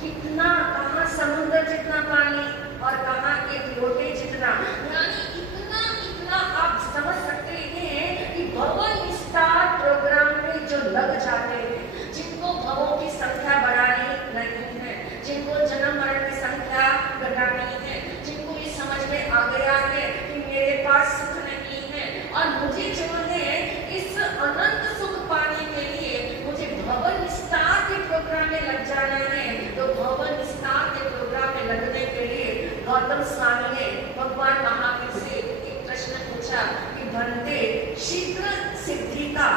कितना, कहाँ समुद्र जितना पानी और कहाँ एक लोटे जितना, यानी इतना आप समझ सकते हैं कि भवन विस्तार प्रोग्राम में जो लग जाते हैं, जिनको भवों की संख्या बढ़ानी नहीं है, जिनको जन्म मरण की संख्या घटानी है, जिनको ये समझ में आ गया है कि मेरे पास सुख नहीं है और मुझे जो है इस अनंत सुख पाने के लिए मुझे भवन विस्तार के प्रोग्राम में लग जाना है, तो भवन विस्तार के प्रोग्राम में लगने के लिए गौतम स्वामी ने भगवान महावीर से एक प्रश्न पूछा कि बनते शीघ्र सिद्धि का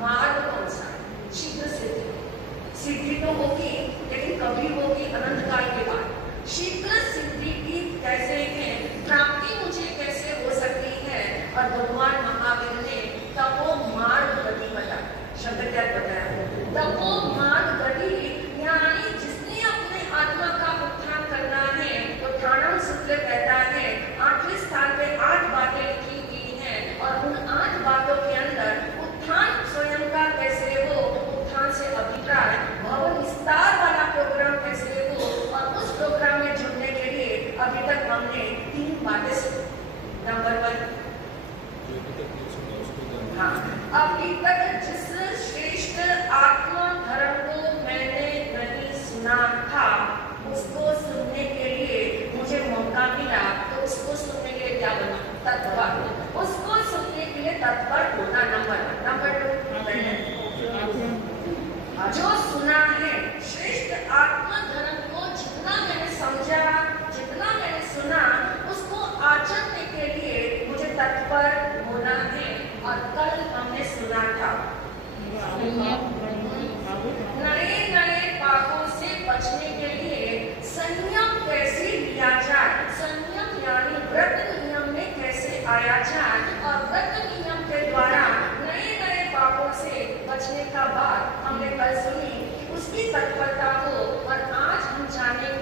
मार्ग कौन सा है? शीघ्र सिद्धि तो होगी लेकिन कभी होगी अनंत काल के बाद। शीघ्र सिद्धि की कैसे है प्राप्ति, मुझे कैसे हो सकती है? और भगवान महावीर ने तपो मार्ग गति बताया। शब्द क्या बताया? तपो मार्ग गति, यानी जिसने अपने आत्मा का उत्थान करना है, उत्थानम सूत्र कहता है 8वें स्थान पे 8 बातें लिखी हुई हैं और उन 8 बातों के अंदर उत्थान स्वयं का कैसे हो, उत्थान से अभिप्राय भवन विस्तार वाला प्रोग्राम कैसे हो, और उस प्रोग्राम में जुड़ने के लिए अभी तक हमने 3 बातें सुनी। नंबर 1, हाँ, अभी तक जिस श्रेष्ठ आत्मा धर्म को मैंने नहीं सुना था उसको सुनने के लिए मुझे मौका मिला, तो उसको सुनने के लिए क्या बना? तत्पर। उसको सुनने के लिए तत्पर होना नंबर 1। नंबर 2, मैंने जो सुना है श्रेष्ठ आत्मा धर्म को जितना मैंने समझा, जितना मैंने सुना, उसको आचरने के लिए मुझे तत्पर होना है। और कल हमने सुना था नए पापों से बचने के लिए संयम कैसे लिया जाए, संयम यानी व्रत नियम में कैसे आया जाए, और व्रत नियम के द्वारा नए पापों से बचने का बात हमने कल सुनी, उसकी तत्परता हो। और आज हम जानेंगे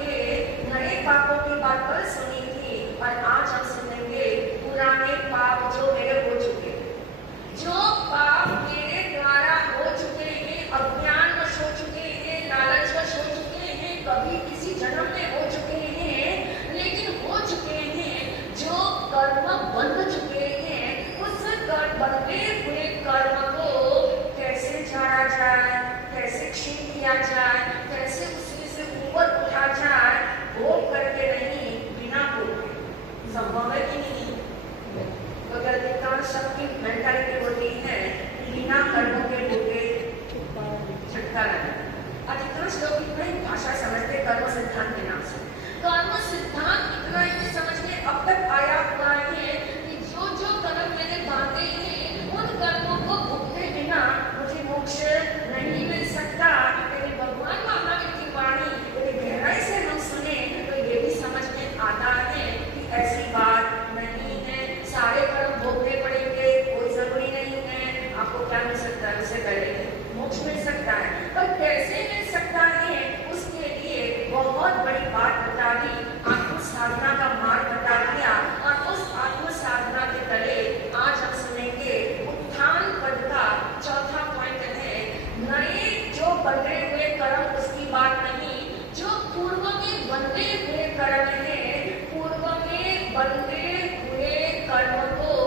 मिल सकता है, उससे पहले मोक्ष मिल सकता है। पर कैसे मिल सकता है उसके लिए बहुत बड़ी बात बता दी, आत्म साधना का मार्ग बता दिया। और उस आत्म साधना के तले आज हम सुनेंगे उत्थान पद का चौथा पॉइंट है, नए जो बंधे हुए कर्म उसकी बात नहीं, जो पूर्व में बंधे हुए कर्म है, पूर्व में बंधे हुए कर्म को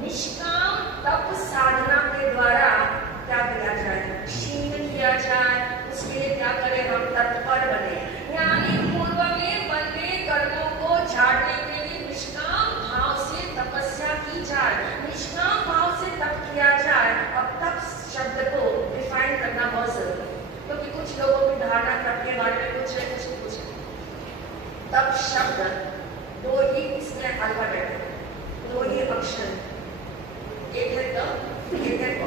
निष्काम तप साधना के द्वारा क्या किया जाए, क्षीण किया जाए। उसके लिए क्या करें, हम तत्पर बने, यानी पूर्व में बंधे कर्मों को झाड़ने के लिए निष्काम भाव से तपस्या की जाए, निष्काम भाव से तप किया जाए। अब तप शब्द को डिफाइन करना बहुत जरूरी है, क्योंकि कुछ लोगों की धारणा तप के बारे में कुछ है, कुछ है। तप शब्द दो ही इसमें अल्फाबेट है, दो ही अक्षर, एक है तप, एक है प।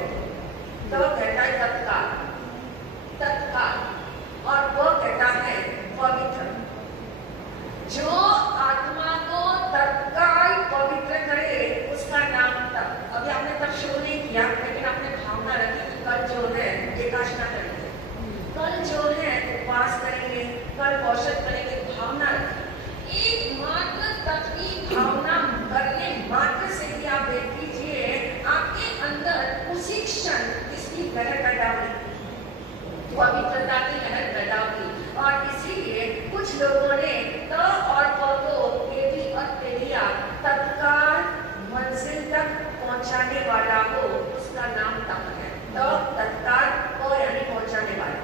तो कहता है तत्काल, तत्काल, और वो कहता है पवित्र। जो आत्मा को तत्काल पवित्र करे उसका नाम तप। अभी आपने तप शुरू नहीं किया, लेकिन आपने भावना रखी कि कल जो है एकादशा करेंगे, कल जो है उपवास करेंगे, कल औषध करेंगे, भावना रखी। एकमात्र तप की भावना करने मात्र से ही आप देख लीजिए आपके अंदर उसी क्षण इसकी लहर पैदा हुई, पवित्रता की लहर पैदा हुई। और इसीलिए कुछ लोगों ने त और प को ये भी अर्थ दे दिया, तत्काल मंजिल तक पहुंचाने वाला हो उसका नाम तप है। तो तत्काल प यानी पहुंचाने वाला।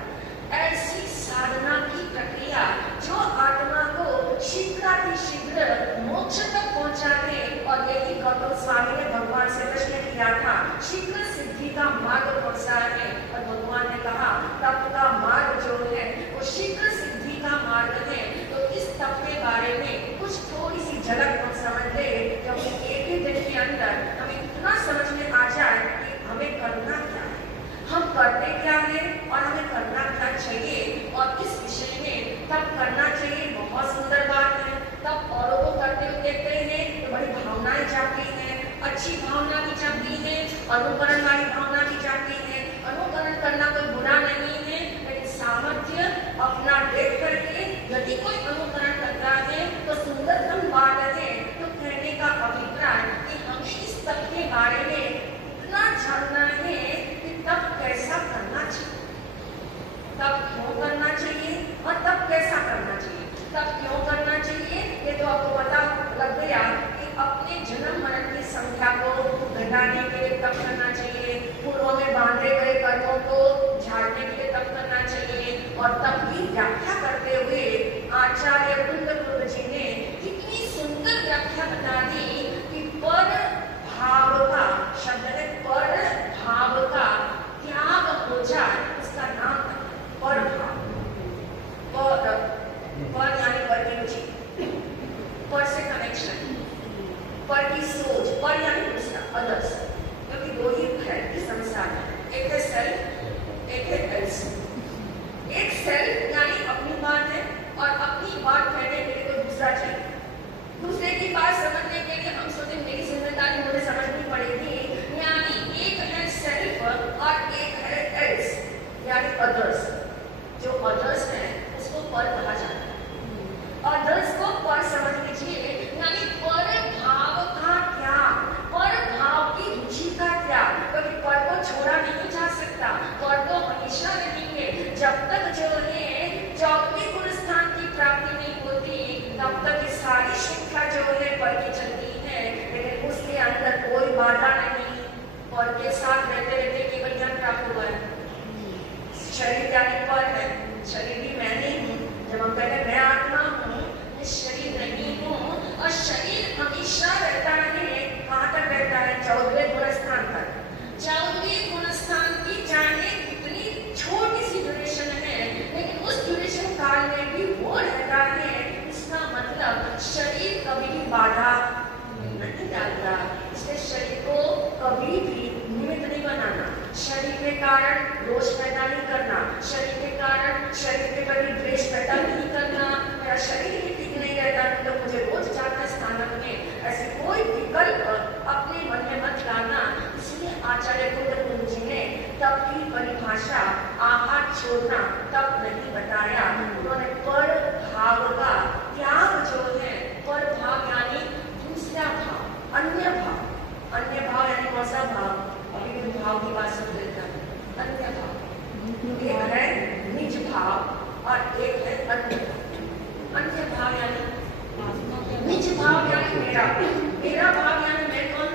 ऐसी साधना की प्रक्रिया जो आत्मा को शीघ्रातिशीघ्र मोक्ष तक पहुंचाने, और यही गौतम स्वामी ने भगवान से प्रश्न किया था, शीघ्र सिद्धि का मार्ग कौन सा है, और भगवान ने कहा तप का मार्ग जो है वो शीघ्र सिद्धि का मार्ग है। तो इस तप के बारे में कुछ थोड़ी सी झलक हम समझ ले, क्योंकि एक ही दिन के अंदर हमें इतना समझ में आ जाए कि हमें करना क्या है, हम करते क्या है और हमें करना क्या चाहिए, और इस विषय में तब करना चाहिए। बहुत सुंदर बात है, तब औरों को करते हुए देखते हैं तो बड़ी भावनाएं जागती हैं, अच्छी भावना भी जागती है, अनुकरण वाली भावना भी जागती है। अनुकरण करना कोई बुरा नहीं है, लेकिन सामर्थ्य अपना देख करके यदि कोई अनुकरण करता है तो सुंदरतम बात है। तो कहने का अभिप्राय कि हमें इस तप के बारे में इतना जानना है कि तब कैसा करना चाहिए, तब क्यों करना चाहिए और तब कैसा करना चाहिए। तब क्यों करना चाहिए ये तो आपको पता लग गया कि अपने जन्म मरण की संख्या को घटाने के लिए तब करना चाहिए, पूर्व में बांधे गए कर्मों को झाड़ने के लिए तब करना चाहिए। और तब की व्याख्या करते हुए आचार्य कुंदपुर जी ने इतनी सुंदर व्याख्या बता दी कि पर भाव का शब्द है, पर भाव का त्याग हो जाए उसका नाम पर भाव। पर यानी पर की रुचि, पर से कनेक्शन, पर की सोच, पर यानी दूसरा अदर्स, क्योंकि दो ही है इस संसार में, एक है सेल्फ, एक है एल्स। एक सेल्फ यानी अपनी बात है, और अपनी बात कहने के लिए कोई दूसरा चाहिए। दूसरे की बात समझने के लिए हम सोचते मेरी जिम्मेदारी मुझे समझनी पड़ेगी, यानी एक है सेल्फ और एक है एल्स यानी अदर्स। जो अदर्स है उसको पर कहा जाता है। अदर्स को पर समझ लीजिए, यानी पर भाव का त्याग, पर भाव की रुचि का त्याग, क्योंकि पर को छोड़ा नहीं जा सकता, पर तो हमेशा रहेंगे। जब तक जो है 14वें गुण स्थान की प्राप्ति नहीं होती तब तक ये सारी श्रृंखला जो है पर की चलती है, लेकिन उसके अंदर कोई बाधा नहीं। पर के साथ रहते रहते केवल ज्ञान प्राप्त हुआ है। शरीर यानी पर है, शरीर भी मैं नहीं हूँ। जब हम कहते हैं मैं आत्मा हूँ, मैं शरीर नहीं हूँ, और शरीर हमेशा रहता है, कहाँ तक रहता है, 14वें गुण स्थान तक। 14वें गुण स्थान की चाहे कितनी छोटी सी ड्यूरेशन है, लेकिन उस ड्यूरेशन काल में भी वो रहता है। इसका मतलब शरीर कभी भी बाधा नहीं डालता, इसलिए शरीर को कभी भी निमित्त नहीं बनाना, शरीर के कारण रोष पैदा नहीं करना, शरीर के कारण शरीर के प्रति द्वेष पैदा नहीं करना। मेरा शरीर ही ठीक नहीं रहता तो मुझे रोज जाना स्थानक में, ऐसे कोई विकल्प अपने मन में मत लाना। इसलिए आचार्य कुंदपुर जी ने परिभाषा आहार छोड़ना तब नहीं बताया। उन्होंने पर भाव का त्याग जो है, पर भाव यानी दूसरा भाव, अन्य भाव। अन्य भाव यानी कौन सा भाव? अभी कोई भाव की बात सुन लेता है। अन्य भाव एक है निज भाव और एक है अन्य भाव। अन्य भाव यानी निज भाव यानी मेरा, मेरा भाव यानी मैं कौन?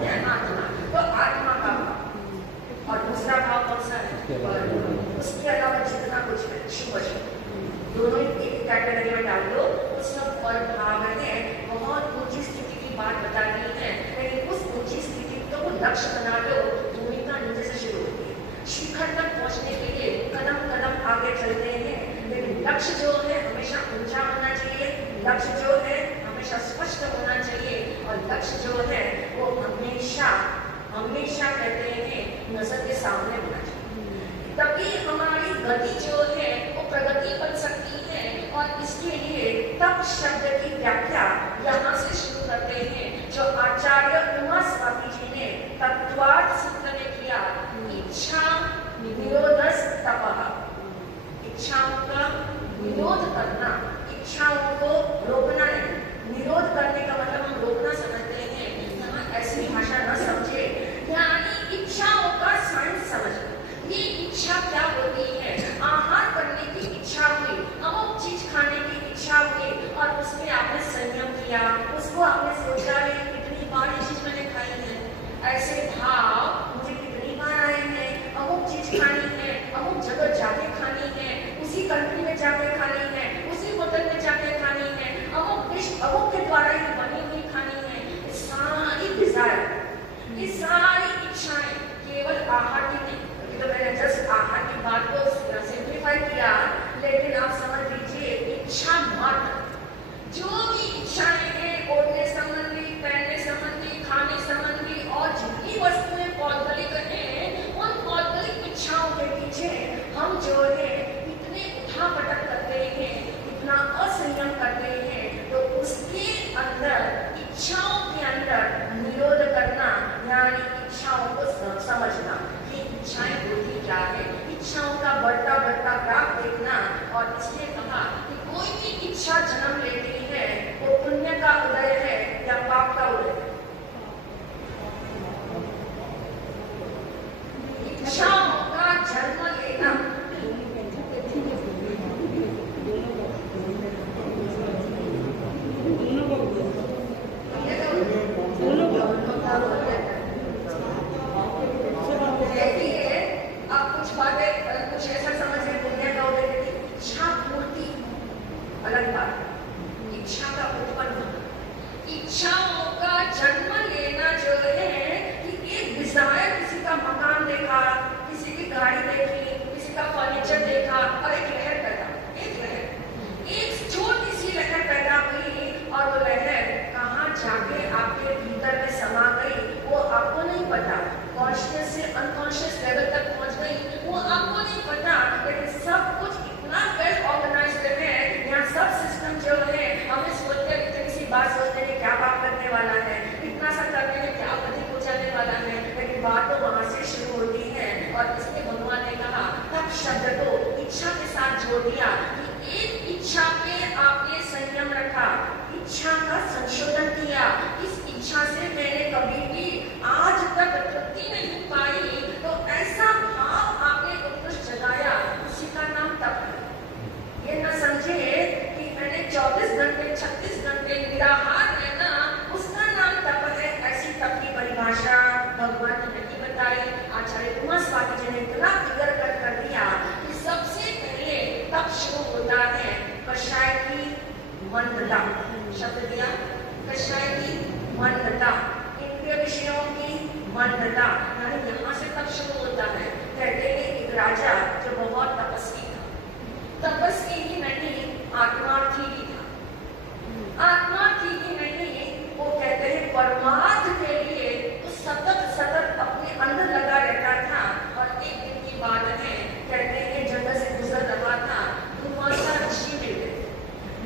मैं आत्मा। तो आत्मा का भाव और दूसरा भाव कौन सा है? उसके अलावा जितना कुछ है शुभ अशुभ दोनों एक कैटेगरी में डाल दो। उसमें पर भाव है, बहुत ऊंची स्थिति की बात बता दी है, लेकिन उस ऊंची स्थिति को लक्ष्य बना लो। भूमिका नीचे से शुरू होती है, शिखर तक पहुंचने के लिए कदम कदम आगे चलते हैं, लेकिन लक्ष्य जो है हमेशा ऊंचा होना चाहिए। लक्ष्य जो है हमेशा स्पष्ट होना चाहिए और लक्ष्य जो है वो हमेशा हमेशा कहते हैं नजर के सामने होना चाहिए। तभी हमारी गति जो है वो प्रगति बन सकती है। और इसके लिए तप शब्द की व्याख्या यहाँ से शुरू करते हैं, जो आचार्य उमा स्वामी जी ने तत्वार्थ सूत्र में किया। इच्छा निरोधस तपः, इच्छाओं का विरोध करना, इच्छाओं को रोकना नहीं। निरोध करने का मतलब हम रोकना समझते हैं, यहाँ ऐसी भाषा न समझे, यानी इच्छाओं का साइंस समझो। ये इच्छा क्या होती है? आहार करने की इच्छा हुई, अमुक चीज खाने की इच्छा हुई और उसमें आपने संयम किया, उसको आपने सोचा है कितनी बार ये चीज मैंने खाई है, ऐसे भाव मुझे कितनी बार आए हैं, अमुक चीज खानी है, अमुक जगह जाके खानी है, उसी कंट्री में जाके खानी है, उसी होटल में जाके खानी है, अमुक डिश अमुक के द्वारा ही बनी हुई खानी है। सारी डिजायर, ये सारी इच्छाएं केवल आहार की नहीं। तो मैंने जस्ट आहार की बात को सिंप्लीफाई किया, लेकिन आप समझ लीजिए इच्छा मात्र जो भी इच्छाएं हैं, ओढ़ने संबंधी, पहनने संबंधी, खाने संबंधी और जितनी वस्तुएं पौद्गलिक हैं, उन पौद्गलिक इच्छाओं के पीछे हम जो है इतने उठापटक करते हैं, इतना असंयम करते हैं, तो उसके अंदर इच्छाओं के अंदर निरोध करना यानी इच्छाओं को समझना। ये इच्छाएं होती क्या है, इच्छाओं का बढ़ता बढ़ता ग्राफ देखना। और इसलिए कहा कि कोई भी इच्छा जन्म लेती है वो पुण्य का उदय है या पाप का उदय है। इच्छाओं का जन्म लेना कुछ ऐसा समझ पुण्य का उदय है। इच्छा पूर्ति अलग बात, इच्छा का उत्पन्न, इच्छाओं का जन्म लेना जो है कि एक डिजायर, किसी का मकान देखा, किसी की गाड़ी देखी, किसी का फर्नीचर देखा और एक लहर पैदा, एक छोटी सी लहर पैदा हुई और वो लहर कहाँ जाके आपके भीतर में समा गई वो आपको नहीं पता। कॉन्शियस से अनकॉन्शियस लेवल तक पहुंच गई वो आपको नहीं पता, लेकिन सब कुछ इतना वेल ऑर्गेनाइज्ड है। यहाँ सब सिस्टम जो है हमें सोचते इतनी सी बात सोचते हैं क्या बात करने वाला है, इतना सा करने में क्या अधिक हो जाने वाला है, लेकिन बात तो वहां से शुरू होती है। और इसलिए भगवान ने कहा तब शब्द को इच्छा के साथ जोड़ दिया कि एक इच्छा पे आपने संयम रखा, इच्छा का संशोधन किया। इस इच्छा से मैंने कभी भी आज तक तृप्ति नहीं पाई, तो ऐसा भाव आपने उत्कृष्ट जगाया, उसी का नाम तप है। ये न समझे कि मैंने 24 घंटे 36 घंटे निराहार रहना उसका नाम तप है। ऐसी तप की परिभाषा भगवान ने नहीं बताई। आचार्य उमा स्वामी जी ने इतना क्लियर कट कर दिया कि सबसे पहले तप शुरू होता है कषाय की मंदता। शब्द दिया कषाय की मंदता, इंद्रिय विषयों की मंदता, यानी यहाँ से तप शुरू होता है। कहते हैं एक राजा जो बहुत तपस्वी था, तपस्वी ही नहीं आत्मार्थी भी था। आत्मार्थी ही नहीं, वो कहते हैं परमार्थ के लिए तो सतत अपने अंदर लगा रहता था। और एक दिन की बात है, कहते हैं जंगल से गुजर रहा था, दुर्वासा ऋषि मिल गए।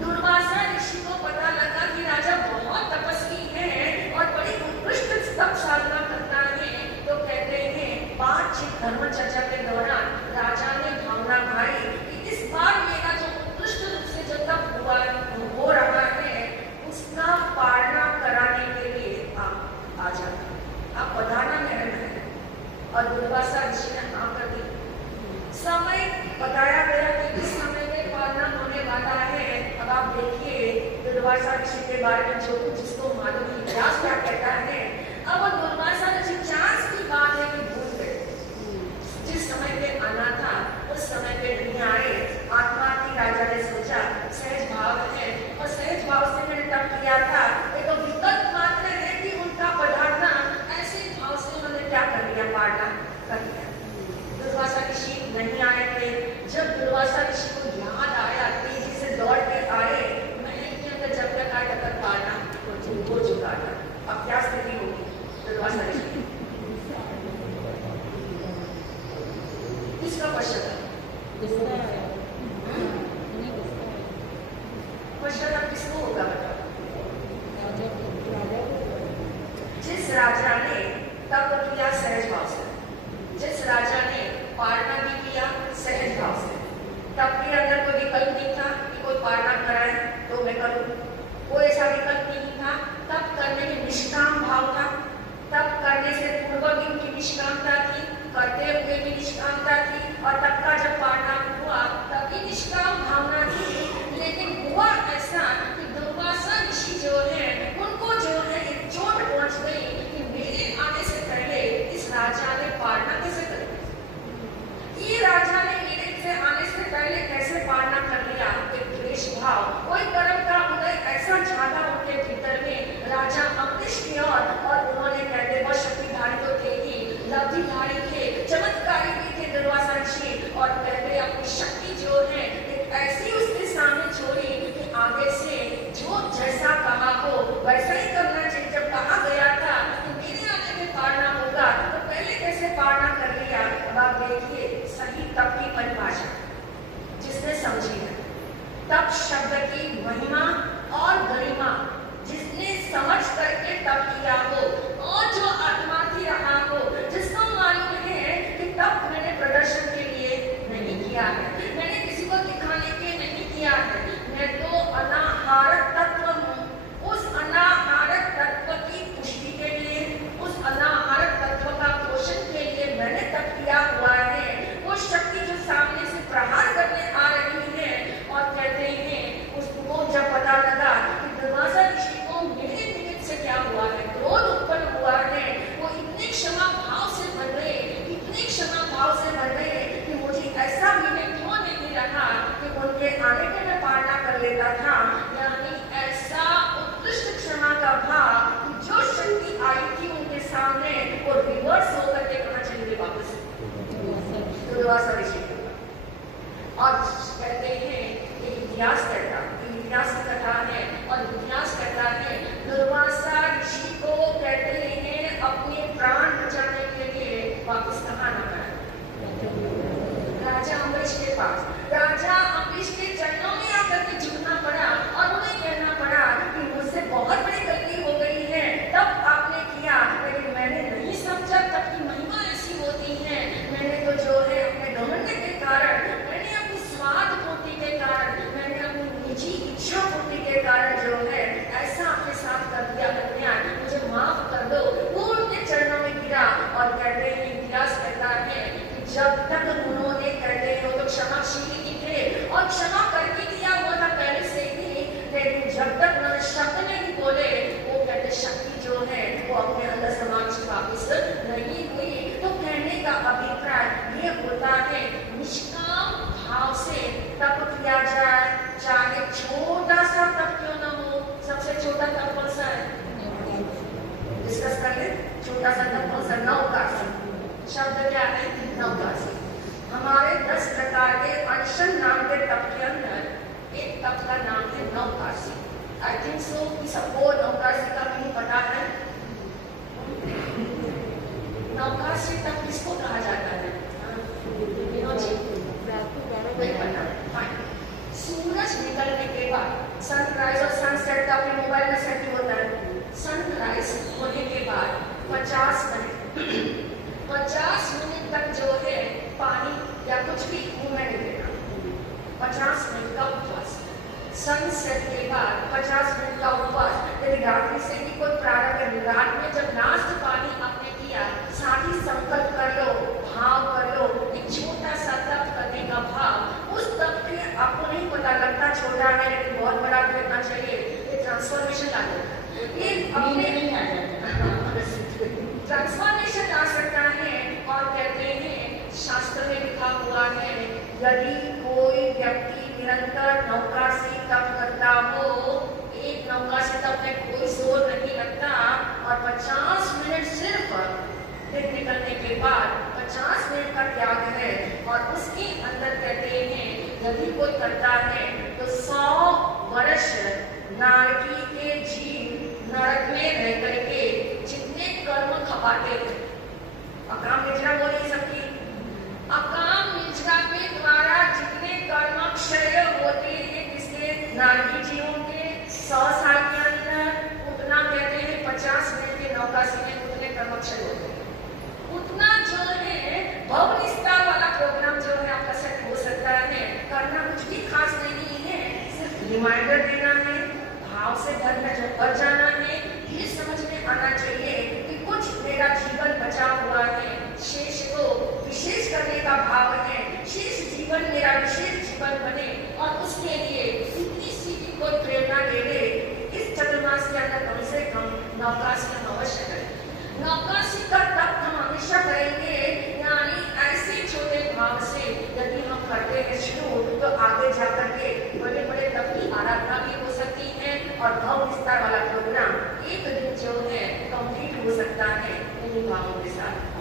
दुर्वासा ऋषि को पता लगा कि राजा बहुत तपस्वी है और बड़ी उत्कृष्ट तप साधना करता है। तो कहते हैं बातचीत धर्म चर्चा के ऋषि ने हाँ कर दी। समय बताया गया कि इस समय में पालना होने वाला है। अब आप देखिए दुर्वासा ऋषि के बारे में जो कुछ जिसको मालूम है, इतिहास क्या कहता है। अब दुर्वासा ऋषि चांस की बात है कि भूल गए, जिस समय पे आना था उस समय पे नहीं आए। आत्मा की राजा ने सोचा सहज भाव है, और सहज भाव से मैंने तब किया था। एक विकल्प मात्र है कि उनका पधारना ऐसे भाव से उन्होंने क्या कर लिया, पालना कर लिया। दुर्वासा ऋषि नहीं आए थे। जब दुर्वासा ऋषि को याद आया, तेजी से दौड़ के आए, महल के अंदर जब तक आए तब तक पालना हो चुका था। अब क्या स्थिति होगी दुर्वासा ऋषि की? किसका पश्चाताप? पश्चाताप किसको होगा बताओ? जिस राजा ने तप किया सहज भाव से, जिस राजा ने पालना भी किया सहज भाव से, तब के अंदर कोई विकल्प नहीं था कि कोई पालना कराए तो मैं करूं, कोई ऐसा विकल्प नहीं था। तब करने में निष्काम भाव था, तब करने से पूर्व भी उनकी निष्कामता थी, करते हुए भी निष्कामता थी, और तब का जब पालना हुआ तब भी निष्काम भावना थी। लेकिन हुआ ऐसा कि दुर्वासा ऋषि जो है उनको जो है एक चोट पहुंच गई कि मेरे आने से पहले इस राजा ने पालना कैसे कर दी, ये राजा ने मेरे से आने से पहले कैसे पालना कर लिया। एक द्वेष भाव, कोई कर्म का उदय ऐसा ज्यादा उनके भीतर में राजा अम्बरीश की और उन्होंने कहते बहुत शक्तिधारी तो थे ही, लब्धिधारी थे, चमत्कारी भी थे दुर्वासा ऋषि, और कहते अपनी शक्ति जो है एक ऐसी उसके सामने छोड़ी कि आगे से जो जैसा कहा हो वैसा ही करना चाहिए। जब कहा गया था कि मेरे आने में पालना होगा तो पहले कैसे पालना कर लिया। अब आप देखिए सही तप की परिभाषा जिसने समझी है, तप शब्द की महिमा और गरिमा जिसने समझ करके तप किया हो, और जो आत्मार्थी रहा हो, जिसको मालूम है कि तप मैंने प्रदर्शन के लिए नहीं किया है, मैंने किसी को दिखाने के नहीं किया है, मैं तो अनाहारक तत्व हूँ। उस अनाहारक तत्व की पुष्टि के लिए, उस अनाहारक तत्व का पोषण के लिए मैंने तप किया हुआ है। वो शक्ति जो सामने से प्रहार करने आ रही है, और कहते हैं उसको जब पता लगा कि दुर्वासा ऋषि को मेरे निमित्त से क्या हुआ है, क्रोध उत्पन्न हुआ है, वो इतने क्षमा भाव से भर गए, इतने क्षमा भाव से भर गए कि मुझे ऐसा भी क्यों नहीं रहा कि उनके आने के मैं पालना कर लेता था। यानी ऐसा उत्कृष्ट क्षमा का भाव कि जो शक्ति आई थी उनके सामने वो रिवर्स होकर के कहाँ चली गई वापस दुर्वासा ऋषि। और कहते हैं ये इतिहास कहता, इतिहास की कथा है, और इतिहास कहता है दुर्वासा ऋषि को कहते हैं अपने प्राण बचाने के लिए वापस कहाँ आना पड़ा, राजा अम्बरीश के पास। राजा अम्बरीश के चरणों में आकर के झुकना पड़ा और उन्हें कहना पड़ा कि मुझसे बहुत बड़ी गलती हो गई है, तब आपने किया लेकिन मैंने नहीं समझा तब की महिमा ऐसी होती है। मैंने तो जो है अपने घमंड के कारण, मैंने अपनी स्वार्थ पूर्ति के कारण, मैंने अपनी निजी इच्छा पूर्ति के कारण जो है ऐसा आपके साथ कर दिया अन्याय, मुझे माफ कर दो। वो उनके चरणों में गिरा और कहते हैं इतिहास कहता है कि जब तक उन्होंने कहते हैं वो तो क्षमाशील ही थे और क्षमा करके दिया हुआ था पहले से ही, लेकिन जब तक उन्होंने शब्द नहीं बोले वो कहते शक्ति जो है वो अपने अंदर समाज से वापस नहीं हुई। तो कहने का अभिप्राय ये होता है निष्काम भाव से तप किया जाए, चाहे छोटा सा तप क्यों न हो। सबसे छोटा तप कौन सा है, डिस्कस कर ले। छोटा सा तप कौन सा, नवकासी। शब्द क्या है, नवकासी। हमारे 10 प्रकार के अनशन नाम के तप के अंदर एक तप का नाम है नवकासी। आई थिंक सो कि सबको नवकासी का नहीं पता है। नवकासी तप किसको कहा जाता है, नहीं पता। सूरज निकलने के बाद सनराइज और सनसेट का अपने मोबाइल में सेट होता है। सनराइज होने के बाद 50 मिनट तक जो है पानी या कुछ भी मुंह में नहीं लेना। 50 मिनट का उपवास। सनसेट के बाद 50 मिनट का उपवास। यदि रात्रि से ही कोई प्रारंभ है, रात में जब लास्ट पानी आपने किया, साथ ही संकल्प कर लो यदि कोई व्यक्ति निरंतर नौका से तप करता हो, एक नौका से तप में कोई जोर नहीं लगता और 50 मिनट सिर्फ दिन निकलने के बाद 50 मिनट का त्याग है और उसके अंदर कहते हैं यदि कोई करता है तो 100 वर्ष नारकी के जीव नरक में रह करके जितने कर्म खपाते थे, अकाम निद्रा बोली सबकी, अकाम निद्रा के द्वारा जितने कर्म क्षय होते हैं किसके, नारकी जीवों के 100 साल के अंदर उतना कहते हैं 50 मिनट के नौका से उतने कर्म क्षय होते हैं। उतना जो है भव निस्तार वाला प्रोग्राम जो है आपका सेट हो सकता है, करना कुछ भी खास नहीं है, सिर्फ रिमाइंडर देना है, भाव से भर जाना है। ये समझ में आना चाहिए कि कुछ मेरा जीवन बचा हुआ है, शेष को विशेष करने का भाव है, शेष जीवन मेरा विशेष जीवन बने और उसके लिए इतनी सी को प्रेरणा दे दे। इस चतुर्मास के अंदर कम से कम नौकासी हम अवश्य करें। नौकासी का तप हम हमेशा करेंगे, यानी ऐसे छोटे भाव से यदि हम करते हैं शुरू तो आगे जाकर के बड़े बड़े तप की आराधना भी हो सकती है और भाव विस्तार वाला प्रोग्राम एक दिन जो है कंप्लीट हो सकता है इन्हीं भावों के साथ।